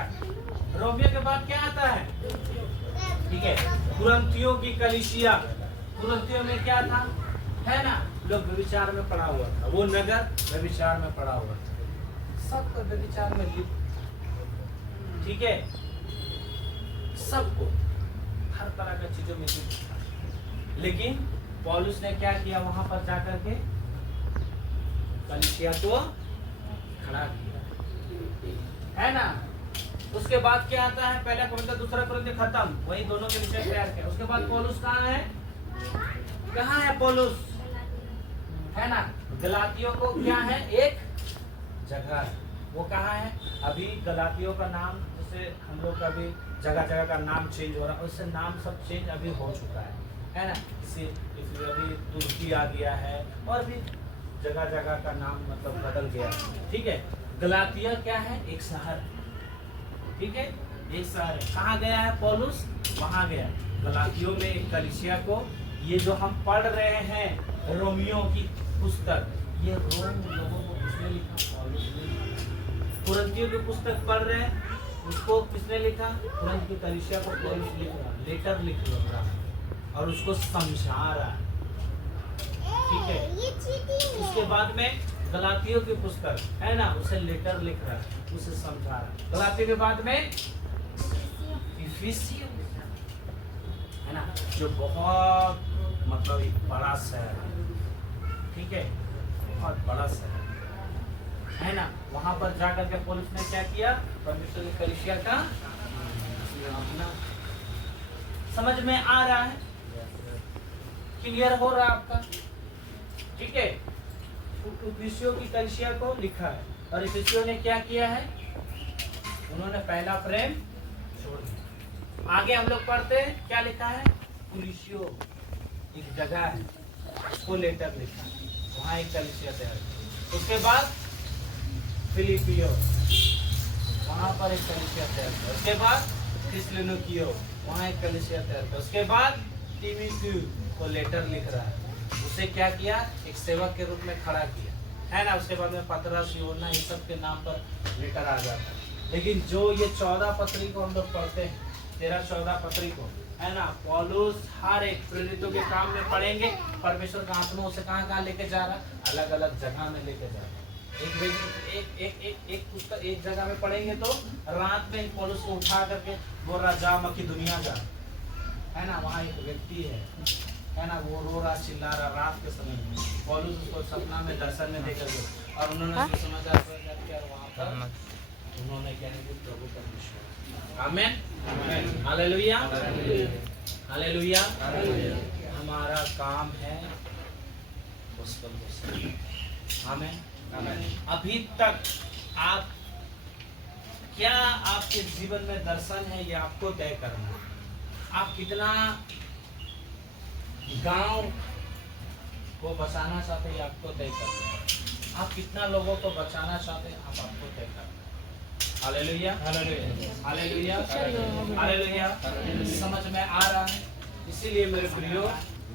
रोमियो के बाद क्या आता है, ठीक है, कुरिन्थियों की कलीसिया। कुरिन्थियों में क्या था, है ना, लोग व्यभिचार में पड़ा हुआ था, वो नगर व्यभिचार में पड़ा हुआ था, सबको व्यभिचार में लिप्त, ठीक है, सबको हर तरह की चीजों में लिप्त था। लेकिन पौलुस ने क्या किया, वहां पर जाकर के कलीसिया को खड़ा किया, है ना। उसके बाद क्या आता है, पहला कुरिन्थियों दूसरा कुरिन्थियों खत्म, वही दोनों के विषय तैयार किया। उसके बाद पौलुस कहाँ है, कहाँ है पौलुस, है ना। गलातियों को क्या है, एक जगह, वो कहाँ है, अभी गलातियों का नाम, जैसे हम लोग का भी जगह जगह का नाम चेंज हो रहा है, उससे नाम सब चेंज अभी हो चुका है ना। इसी अभी तुर्की आ गया है, और भी जगह जगह का नाम मतलब बदल गया, ठीक है। गलातिया क्या है, एक शहर, ठीक है, एक शहर है। कहाँ गया है पौलुस, वहां गया, गलातियों में एक कलीसिया को। ये जो हम पढ़ रहे हैं रोमियो की पुस्तक, ये रोम लोगों को किसने लिखा, पौलुस ने लिखा। कुरिन्थियों की पुस्तक पढ़ रहे हैं, उसको किसने लिखा, कुरिन्थ की कलीसिया को पौलुस लिख रहा, लेटर लिख रहा और उसको समझा रहा, ठीक है। उसके बाद में गलातियों की पुस्तक है ना, उसे लेटर लिख रहा है, उसे समझा रहा है। गलातियों के बाद में इफिसियों है ना, जो बहुत मतलब एक बड़ा शहर है, ठीक है, बहुत बड़ा शहर है ना। वहां पर जाकर के पुलिस ने क्या किया, परमेश्वर की कलीसिया का अपना। समझ में आ रहा है, क्लियर हो रहा है आपका, ठीक है। इफिसियों की कलीसिया को लिखा है, और इफिसियों ने क्या किया है, उन्होंने पहला प्रेम छोड़ दिया। आगे हम लोग पढ़ते हैं, क्या लिखा है, कुलिसियो एक जगह है, उसको लेटर लिखा है, वहाँ एक कलीसिया तैयार की। उसके बाद फिलिपियो, वहाँ पर एक कलीसिया तैयार किया। उसके बाद थिस्सलुनीकियों, वहाँ एक कलीसिया तैयार किया। उसके बाद तीमुथियुस को लेटर लिख रहा है, उसे क्या किया, एक सेवक के रूप में खड़ा किया, है ना। उसके बाद में पतरस, यूहन्ना, इस सब के नाम पर लेटर आ जाता है। लेकिन जो ये 14 पत्री को हम लोग पढ़ते हैं, 13-14 पत्री को, है ना, पौलुस हर एक प्रेरितों के काम में पढ़ेंगे, परमेश्वर का आत्मा उसे कहाँ लेके जा रहा है, अलग अलग जगह में लेके जा रहा है। एक पुस्तक एक जगह में पढ़ेंगे तो रात में पौलुस को उठा करके बोल रहा, जा मकिदुनिया जा, है ना। वहाँ एक व्यक्ति है ना, वो रो रहा, चिल्ला रहा रात के समय में। पौलुस उसको सपना में, दर्शन में देकर गए, और उन्होंने जो समाचार किया, वहाँ पर उन्होंने क्या है, प्रभु का विश्वास। आमीन, हालेलुया, हालेलुया। हमारा काम है उसको, आमीन। अभी तक आप क्या, आपके जीवन में दर्शन है, ये आपको तय करना है। आप कितना गांव को बचाना चाहते हैं, आपको तय करना है। आप कितना लोगों को बचाना चाहते हैं, आपको तय करना है। Hallelujah, hallelujah, hallelujah, hallelujah. समझ में आ रहा है। इसीलिए मेरे प्रियो,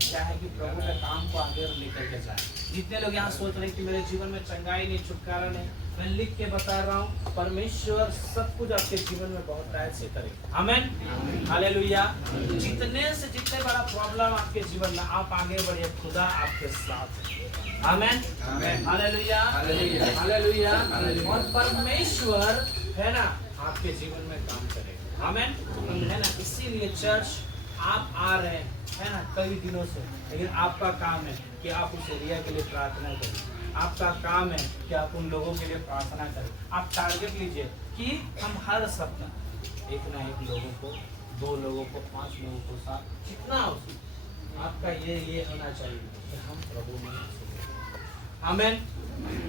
क्या है कि प्रभु के काम को आगे लेकर के जाए। जितने लोग यहाँ सोच रहे हैं कि मेरे जीवन में चंगाई नहीं, छुटकारा नहीं, मैं लिख के बता रहा हूँ, परमेश्वर सब कुछ आपके जीवन में बहुत टाइट से करेगा। आमीन, हालेलुया। जितने से जितने बड़ा प्रॉब्लम आपके जीवन में, आप आगे बढ़िए, खुदा आपके साथ है। आमीन, हालेलुया, हालेलुया। और परमेश्वर, है ना, आपके जीवन में काम करेगा। आमीन, है ना। इसीलिए चर्च आप आ रहे हैं, है ना, कई दिनों से, लेकिन आपका काम है कि आप उस एरिया के लिए प्रार्थना करें। आपका काम है कि आप उन लोगों के लिए प्रार्थना करें। आप टारगेट लीजिए कि हम हर सप्ताह एक ना एक लोगों को, 2 लोगों को, 5 लोगों को, 7, जितना हो आपका ये होना चाहिए कि हम प्रभु में। आमीन,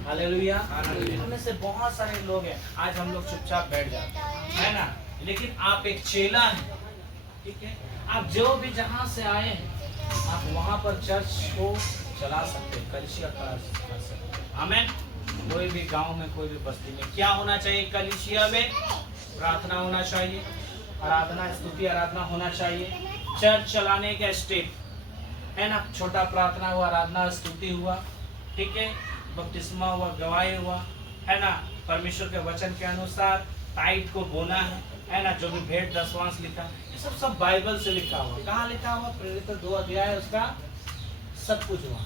हालेलुया। हमें से बहुत सारे लोग हैं, आज हम लोग चुपचाप बैठ जाते हैं, है ना, लेकिन आप एक चेला है, ठीक है। आप जो भी जहाँ से आए हैं, आप वहाँ पर चर्च को चला सकते हैं, कलीसिया कर सकते हैं। आमीन। कोई भी गांव में, कोई भी बस्ती में क्या होना चाहिए, कलीसिया में प्रार्थना होना चाहिए, आराधना, स्तुति आराधना होना चाहिए। चर्च चलाने का स्टेप, है ना, छोटा प्रार्थना हुआ, आराधना, स्तुति हुआ, ठीक है, बपतिस्मा हुआ, गवाही हुआ, है ना, परमेश्वर के वचन के अनुसार टाइट को बोना है ना, जो भी भेंट दशवांश लिखा, ये सब बाइबल से लिखा हुआ। कहाँ लिखा हुआ, प्रेरित 2 अध्याय, उसका सब कुछ हुआ।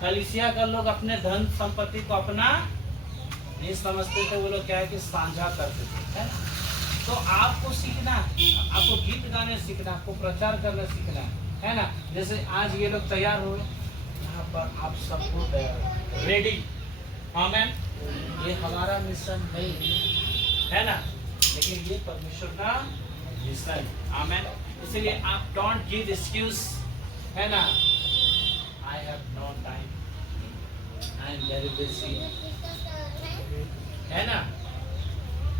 कलीसिया का लोग अपने धन संपत्ति को अपना नहीं समझते थे, वो लोग क्या है कि साझा करते थे, है। तो आपको सीखना, आपको गीत गाने सीखना, आपको प्रचार करना सीखना है ना। जैसे आज ये लोग तैयार हुए, यहाँ पर आप सबको तैयार, रेडी। आमीन। ये हमारा मिशन नहीं है ना, लेकिन ये परमेश्वर का मिशन। आमीन। इसलिए आप डोंट गिव एक्सक्यूज, है ना, I have no time, I am very busy, है ना।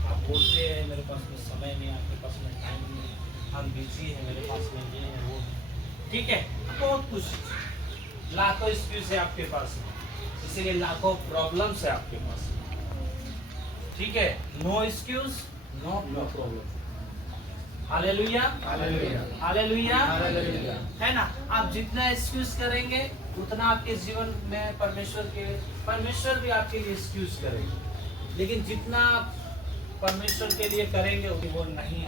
आप बोलते हैं मेरे पास में समय नहीं, आपके पास में टाइम नहीं, हम बिजी हैं, मेरे पास में ये है वो, ठीक है, बहुत कुछ, लाखों एक्सक्यूज है आपके पास, इसीलिए लाखों प्रॉब्लम्स है आपके पास, ठीक है। No excuse, no problem. Hallelujah, hallelujah, hallelujah, hallelujah, है ना। आप जितना एक्सक्यूज करेंगे, उतना आपके जीवन में परमेश्वर भी आपके लिए एक्सक्यूज करेंगे, लेकिन जितना परमेश्वर के लिए करेंगे वो नहीं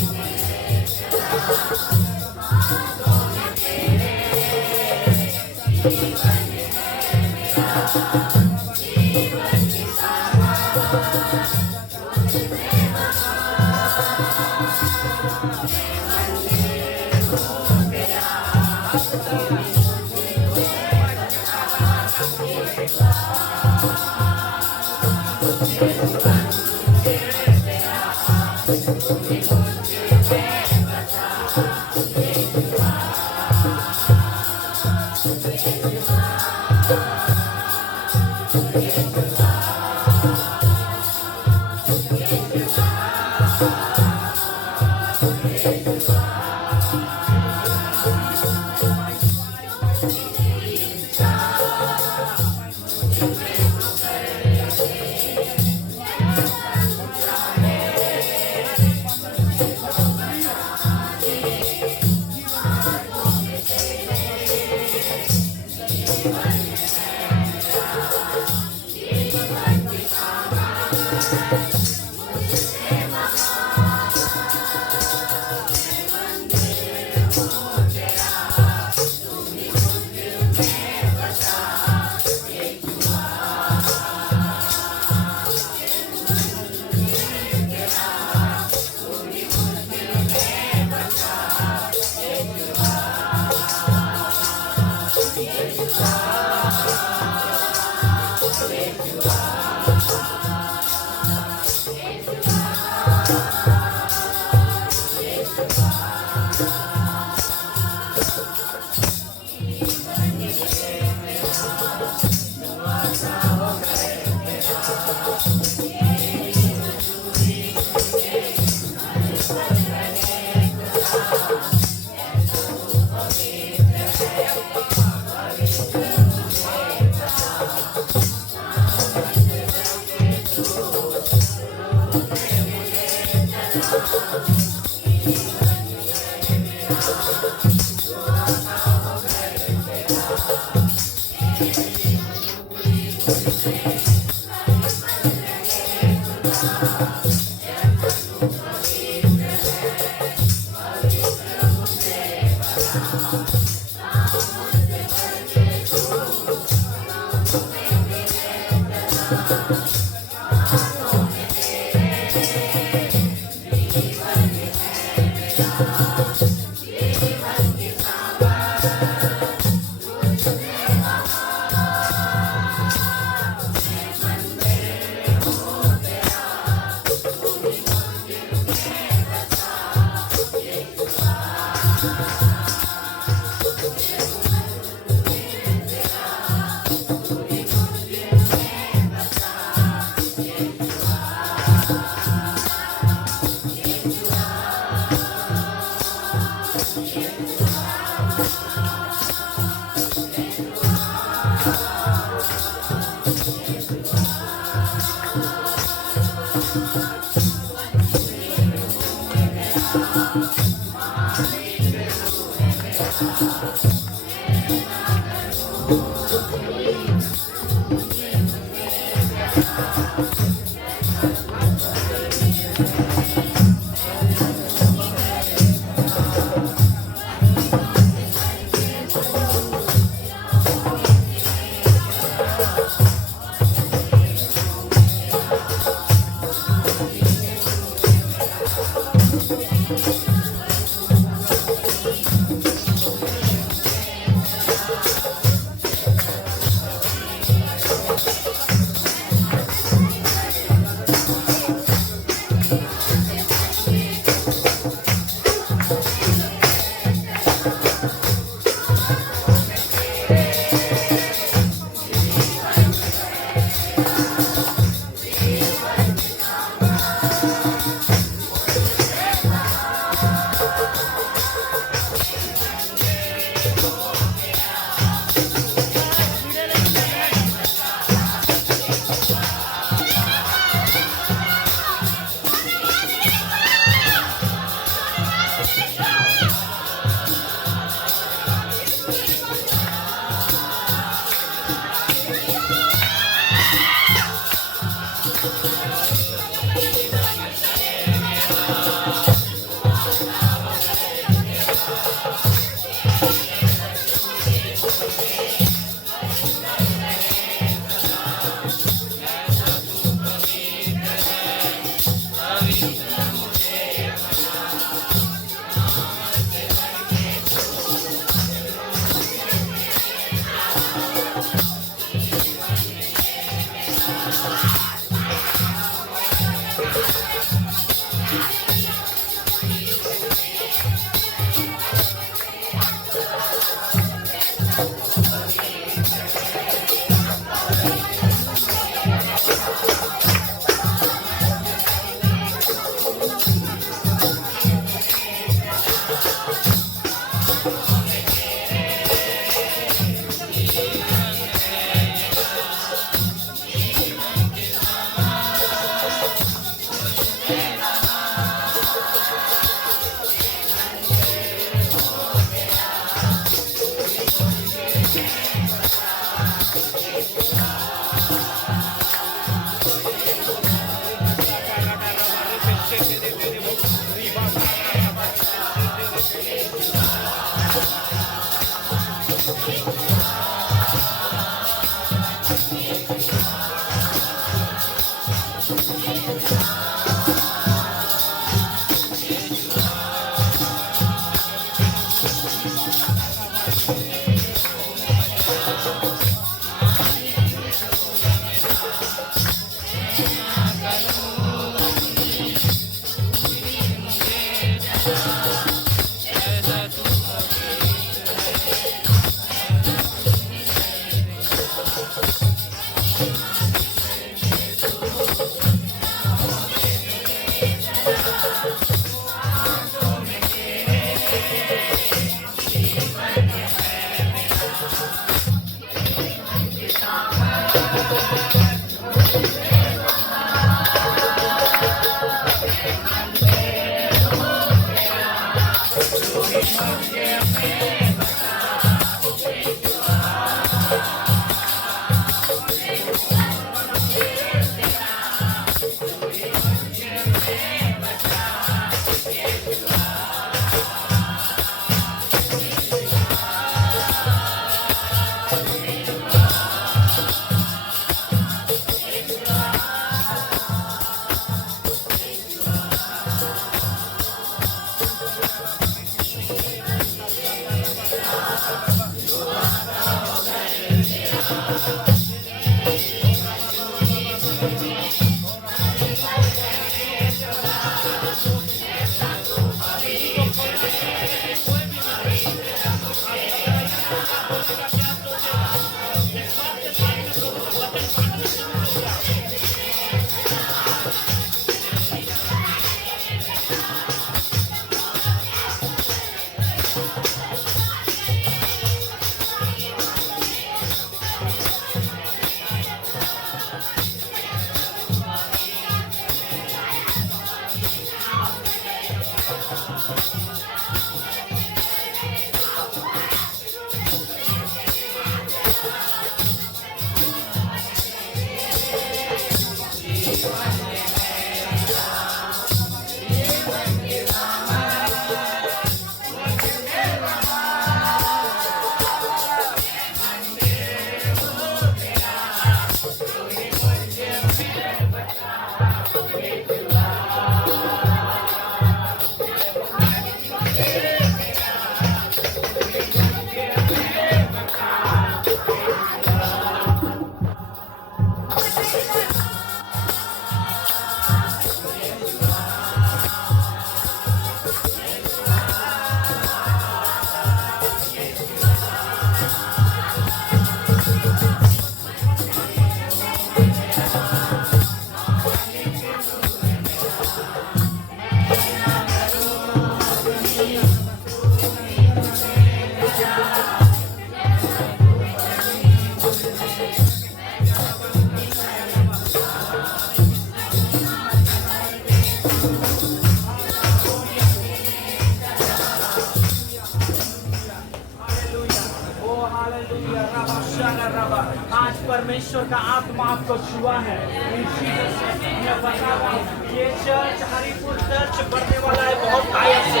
परमेश्वर का आत्मा आपको छुआ है। इन चीजों से मैं बता रहा हूँ, ये चर्च हरिपुर चर्च बढ़ने वाला है बहुत आयत से।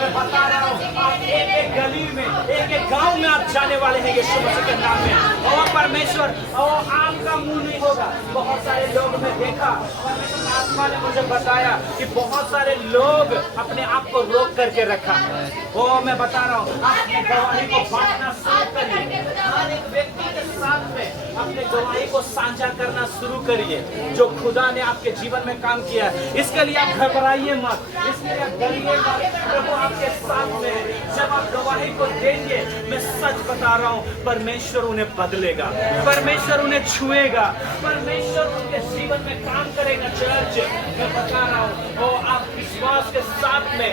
मैं बता रहा हूँ, आप एक एक गली में, एक एक गांव में आप जाने वाले हैं यीशु मसीह के नाम में। और परमेश्वर और आपका मुंह नहीं होगा। बहुत सारे लोग मैं देखा, परमेश्वर की आत्मा ने मुझे बताया कि बहुत सारे लोग अपने आप को रोक करके रखा है। वो मैं बता रहा हूँ, अपनी गवाही को बांटना शुरू करिए। हर एक व्यक्ति के साथ में अपने गवाही को साझा करना शुरू करिए, जो खुदा ने आपके जीवन में काम किया है। इसके लिए आप घबराइए मत, इसके लिए डरिए मत। प्रभु आपके साथ में है। जब आप गवाही को देंगे, मैं सच बता रहा हूँ, परमेश्वर उन्हें बदलेगा, परमेश्वर उन्हें छुएगा, परमेश्वर उनके जीवन में काम करेगा। चर्च मैं बता रहा हूँ, वो आप विश्वास के साथ में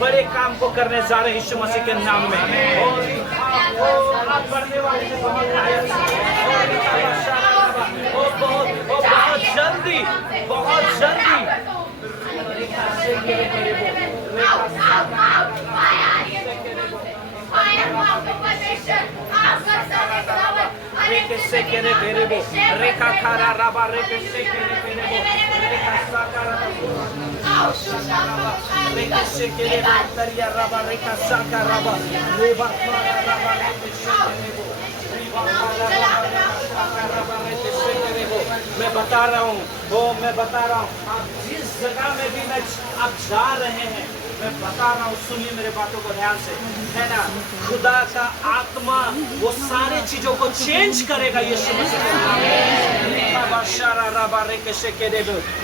बड़े काम को करने जा रहे हैं यीशु मसीह के नाम में। और आप बढ़ने वाले हैं बहुत जल्दी, बहुत जल्दी। से केरे बेरेबो रेखा खारा राबा रेके से केरे बेरेबो रेखा साकारा रेखा से केरे तरिया राबा रेखा साका राबा रेबा खारा राबा रेके से केरेबो रेबा खारा राबा रेके से केरेबो। मैं बता रहा हूँ, वो मैं बता रहा हूँ, आप जिस जगह में भी आप जा रहे हैं, मैं बता रहा हूँ, सुनिए मेरे बातों को ध्यान से, है ना। खुदा का आत्मा वो सारे चीजों को चेंज करेगा यीशु मसीह के नाम में।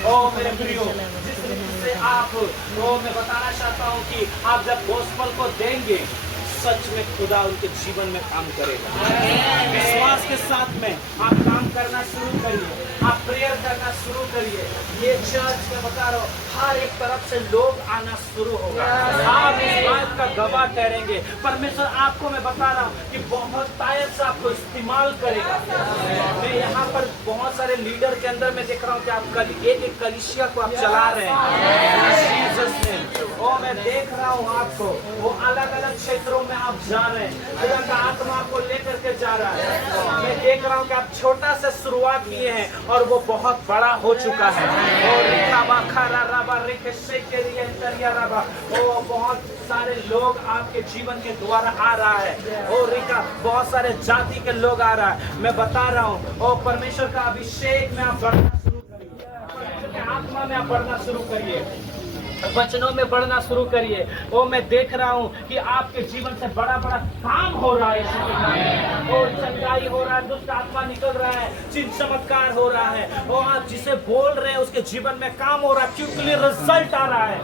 ओ मेरे प्रियो, जिससे आप, वो मैं बताना चाहता हूँ कि आप जब गॉस्पेल को देंगे, सच में खुदा उनके जीवन में काम करेगा। विश्वास के साथ में आप काम करना शुरू करिए, आप प्रेयर करना शुरू करिए। ये चर्च में बता रहा हूँ, हर एक तरफ से लोग आना शुरू होगा। आप इस बात का गवाह ठहरेंगे। परमेश्वर आपको मैं बता रहा हूँ कि बहुत तायत से आपको इस्तेमाल करेगा। मैं यहाँ पर बहुत सारे लीडर के अंदर मैं देख रहा हूँ कि आप एक एक कलीसिया को आप चला रहे हैं। और मैं देख रहा हूँ आपको, वो अलग अलग क्षेत्रों में आप जा रहे हैं। खुदा का आत्मा आपको लेकर के जा रहा है। मैं देख रहा हूँ कि आप छोटा से शुरुआत किए हैं और वो बहुत बड़ा हो चुका है। और बहुत सारे लोग आपके जीवन के द्वारा आ रहा है। और रिका बहुत सारे जाति के लोग आ रहा है। मैं बता रहा हूँ, और परमेश्वर का अभिषेक में आप बढ़ना शुरू करिए, परमेश्वर के आत्मा में आप बढ़ना शुरू करिए, वचनों में बढ़ना शुरू करिए। और मैं देख रहा हूँ कि आपके जीवन से बड़ा बड़ा काम हो रहा है, और चंगाई हो रहा है, दुष्ट आत्मा निकल रहा है, चिन्ह चमत्कार हो रहा है। और आप जिसे बोल रहे हैं उसके जीवन में काम हो रहा है, क्योंकि रिजल्ट आ रहा है।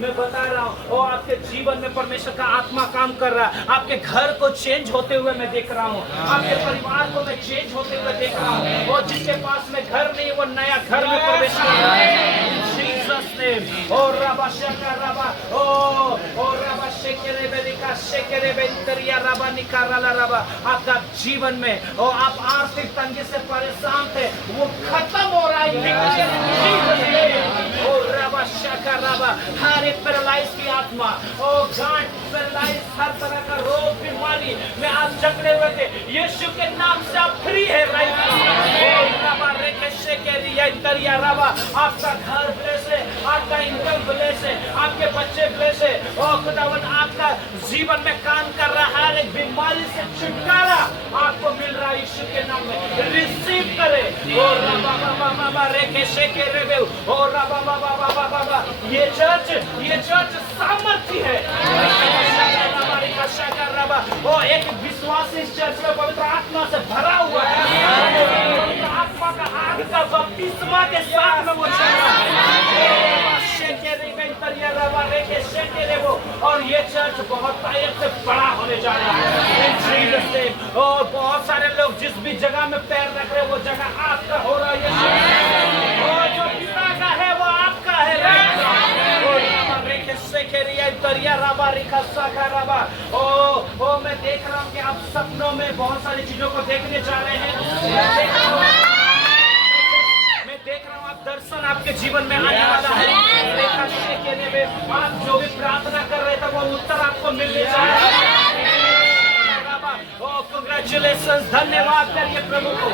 मैं बता रहा हूँ, और आपके जीवन में परमेश्वर का आत्मा काम कर रहा है। आपके घर को चेंज होते हुए मैं देख रहा हूँ, आपके परिवार को मैं चेंज होते हुए देख रहा हूँ। और जिसके पास में घर नहीं, वो नया घर में प्रवेश कर रहा है। Jesus name. Oh Rabba Shaka Rabba. Oh Rabba Shekere Berika Shekere Bentariya Rabba Nikarala Rabba. आपका जीवन में और आप आर्थिक तंगी से परेशान थे, वो खत्म हो रहा है। Oh Rabba Shaka Rabba. हर एक पैरालाइज की आत्मा, और गांठ पैरालाइज, हर तरह का रोग बीमारी में आप जकड़े हुए थे, यीशु के नाम से आप फ्री है right. Oh Rabba Reke Shekere Bentariya Rabba. आपका घर ब्लेस है, आपका इनकम ब्लेस है, आपके बच्चे ब्लेस है। और खुदावन आपका जीवन में काम कर रहा है। हर एक बीमारी से छुटकारा आपको मिल रहा है यीशु के नाम में। रिसीव करे। और ये चर्च सामर्थ्य है। वो एक विश्वास इस चर्च में पवित्र आत्मा से भरा हुआ है। पवित्र आत्मा का आग का बपतिस्मा के साथ में वो चल रहा है। और ये चर्च बहुत ताकत से बड़ा होने जा रहा है। और बहुत सारे लोग जिस भी जगह में पैर रख रहे हैं, वो जगह आपका हो रहा है। और जो पिता का है वो आपका है। मैं देख रहा हूँ कि आप सपनों में बहुत सारी चीजों को देखने जा रहे हैं। मैं देख रहा हूँ आप एक्शन आपके जीवन में आने वाला है। आप जो भी प्रार्थना कर रहे थे वो उत्तर आपको मिलने जा रहा है। ओ कांग्रेचुलेशन, धन्यवाद करिए प्रभु को।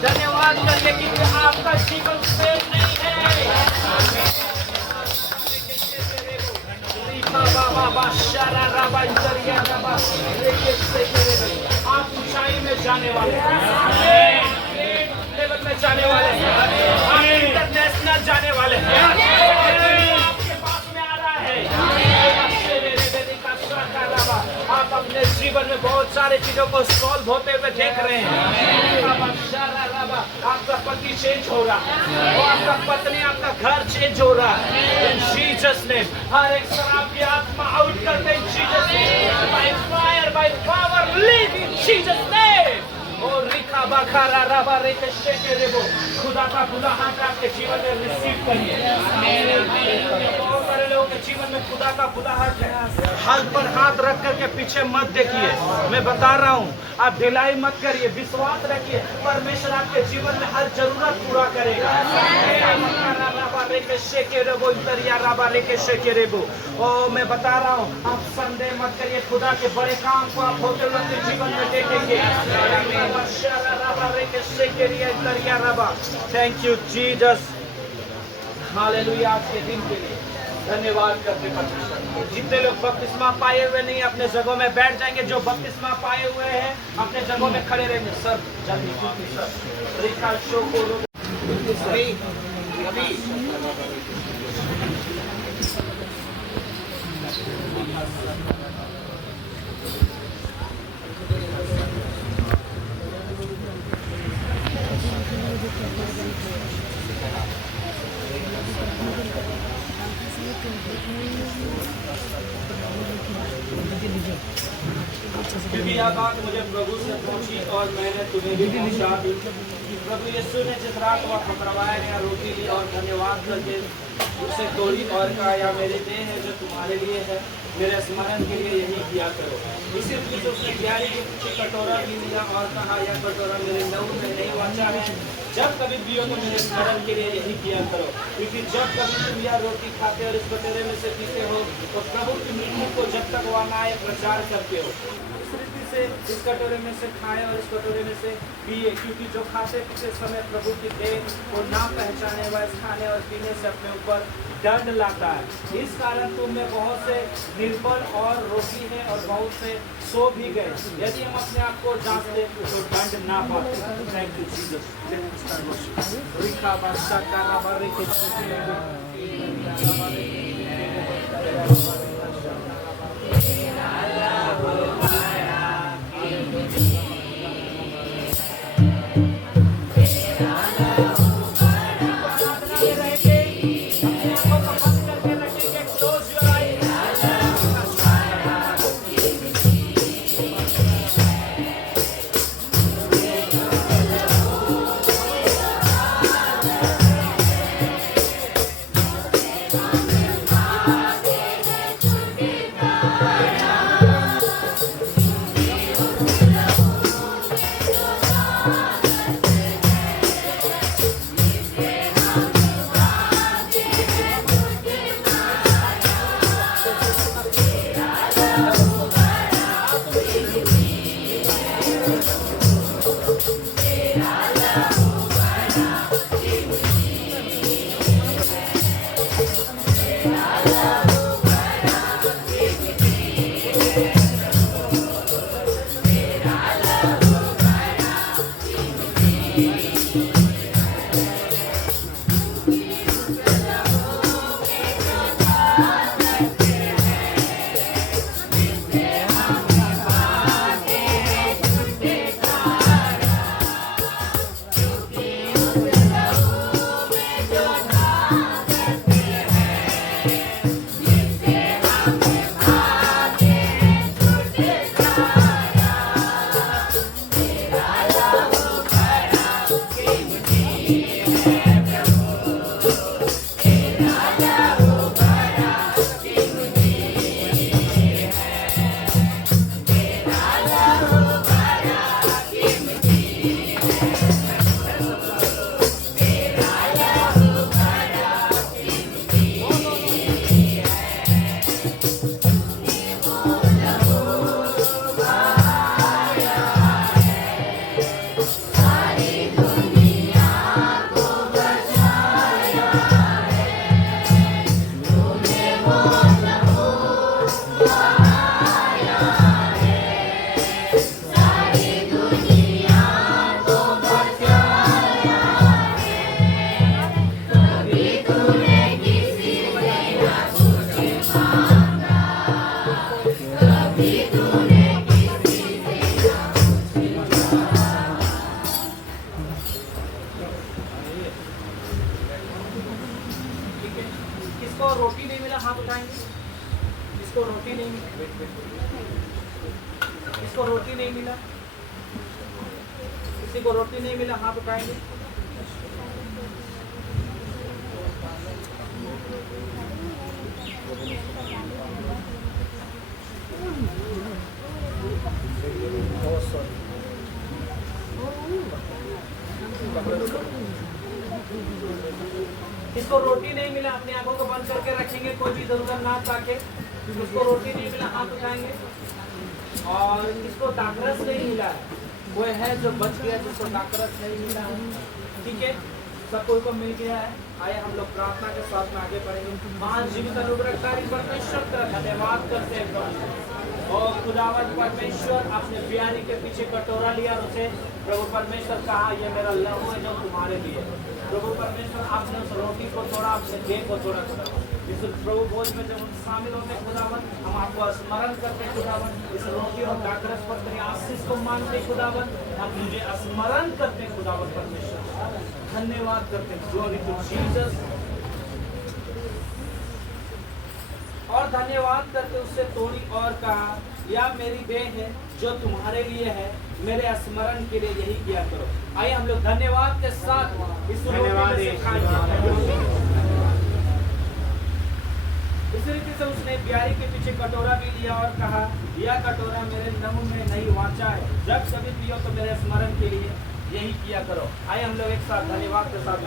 धन्यवाद करिए कि आपका जीवन सेफ नहीं है। आप ऊंचाई में जाने वाले हैं, लेवल में जाने वाले हैं, आप इंटरनेशनल जाने वाले हैं। आपके पास में आ रहा है। आप अपने जीवन में बहुत सारे चीजों को सॉल्व होते हुए देख रहे हैं। आपका पति चेंज हो रहा है, आपका पत्नी, आपका घर चेंज हो रहा है। इन जीसस नेम हर एक शराब की आत्मा आउट करते हैं। Jesus name by fire by power leave in Jesus name. और रिखा बखारा रबा रेके शेके रेबो, खुदा का खुदा हाथ आपके जीवन में रिसीव करिए। बहुत सारे लोगों के जीवन में खुदा का खुदा हाथ है। हाथ पर हाथ रख करके पीछे मत देखिए। मैं बता रहा हूँ, आप ढिलाई मत करिए, विश्वास रखिए। परमेश्वर आपके जीवन में हर जरूरत पूरा करेगा। ओ मैं बता रहा हूँ, आप संदेह मत करिए। खुदा के बड़े काम को आप होते हुए अपने जीवन में देखेंगे। Thank you Jesus, hallelujah. आज के दिन के लिए धन्यवाद करते परमेश्वर। जितने लोग बपतिस्मा पाए हुए नहीं अपने जगहों में बैठ जाएंगे, जो बपतिस्मा पाए हुए हैं अपने जगहों में खड़े रहेंगे। सर जल्दी सर रिका शो को क्योंकि यह बात मुझे प्रभु से पहुंची और मैंने तुम्हें भी पहुंचा दी कि प्रभु यीशु ने जिस रात वह पकड़वाया गया रोटी ली और धन्यवाद करके उसे तोड़ी और कहा, यह मेरे देह है जो तुम्हारे लिए है, मेरे स्मरण के लिए यही किया करो। इसी बीच उसने क्यारी के पीछे कटोरा भी लिया और कहा, यह कटोरा मेरे लहू में नहीं वाचा है, जब कभी पियो तो मेरे स्मरण के लिए यही किया करो। क्योंकि जब कभी तुम यह रोटी खाते और इस कटोरे में से पीते हो तो प्रभु की मृत्यु को जब तक वह न आए प्रचार करते हो। इस रीति से इस कटोरे में से खाए और इस कटोरे में से पिए, क्योंकि जो खाते पीते समय प्रभु की देह को ना पहचाने वह इस खाने और पीने से अपने ऊपर दंड लाता है। इस कारण तुम में बहुत से निर्बल और रोगी हैं और बहुत से सो भी गए। यदि हम अपने आप को जांचते तो दंड ना पाते। Thank you Jesus. किसको रोटी नहीं मिला हाथ उठाएंगे। किसको रोटी नहीं मिला, किसको रोटी नहीं मिला, किसी को रोटी नहीं मिला हाथ उठाएंगे। किसको रोटी नहीं मिला अपनी आंखों को बंद करके रखेंगे, कोई भी इधर उधर ना ताके। किसको रोटी नहीं मिला हाथ उठाएंगे। और किसको दाखरस नहीं मिला है, कोई है जो बच गया जिसको दाखरस नहीं मिला है, ठीक है, सब कोई को मिल गया है। आइए हम लोग प्रार्थना के साथ में आगे बढ़ेंगे। महान जीवित अनुग्रहकारी परमेश्वर का धन्यवाद करते हैं प्रभु। और खुदावंद परमेश्वर अपने प्यारी के पीछे कटोरा लिया और उसे प्रभु परमेश्वर कहा ये मेरा लहू है जो तुम्हारे लिए। प्रभु परमेश्वर आपने उस रोटी को तोड़ा, अपने देह को तोड़ा खुदावंद। इस प्रभु भोज में जब हम शामिल होते हैं खुदावंद, हम आपको स्मरण करते हैं खुदावंद। इस रोटी और दाखरस पर तेरी आशीष को मानते खुदावंद, हम तुझे स्मरण करते हैं खुदावंद परमेश्वर। धन्यवाद करते हैं, ग्लोरी टू जीसस। और धन्यवाद करके उससे तोड़ी और कहा या मेरी देह है जो तुम्हारे लिए है, मेरे स्मरण के लिए यही किया करो। आइए हम लोग धन्यवाद के साथ इस धन्यवाद इस रीति से उसने प्यारी के पीछे कटोरा भी लिया और कहा यह कटोरा मेरे लहू में नहीं वाचा है, जब कभी पियो तो मेरे स्मरण के लिए यही किया करो। आइए हम लोग एक साथ धन्यवाद के साथ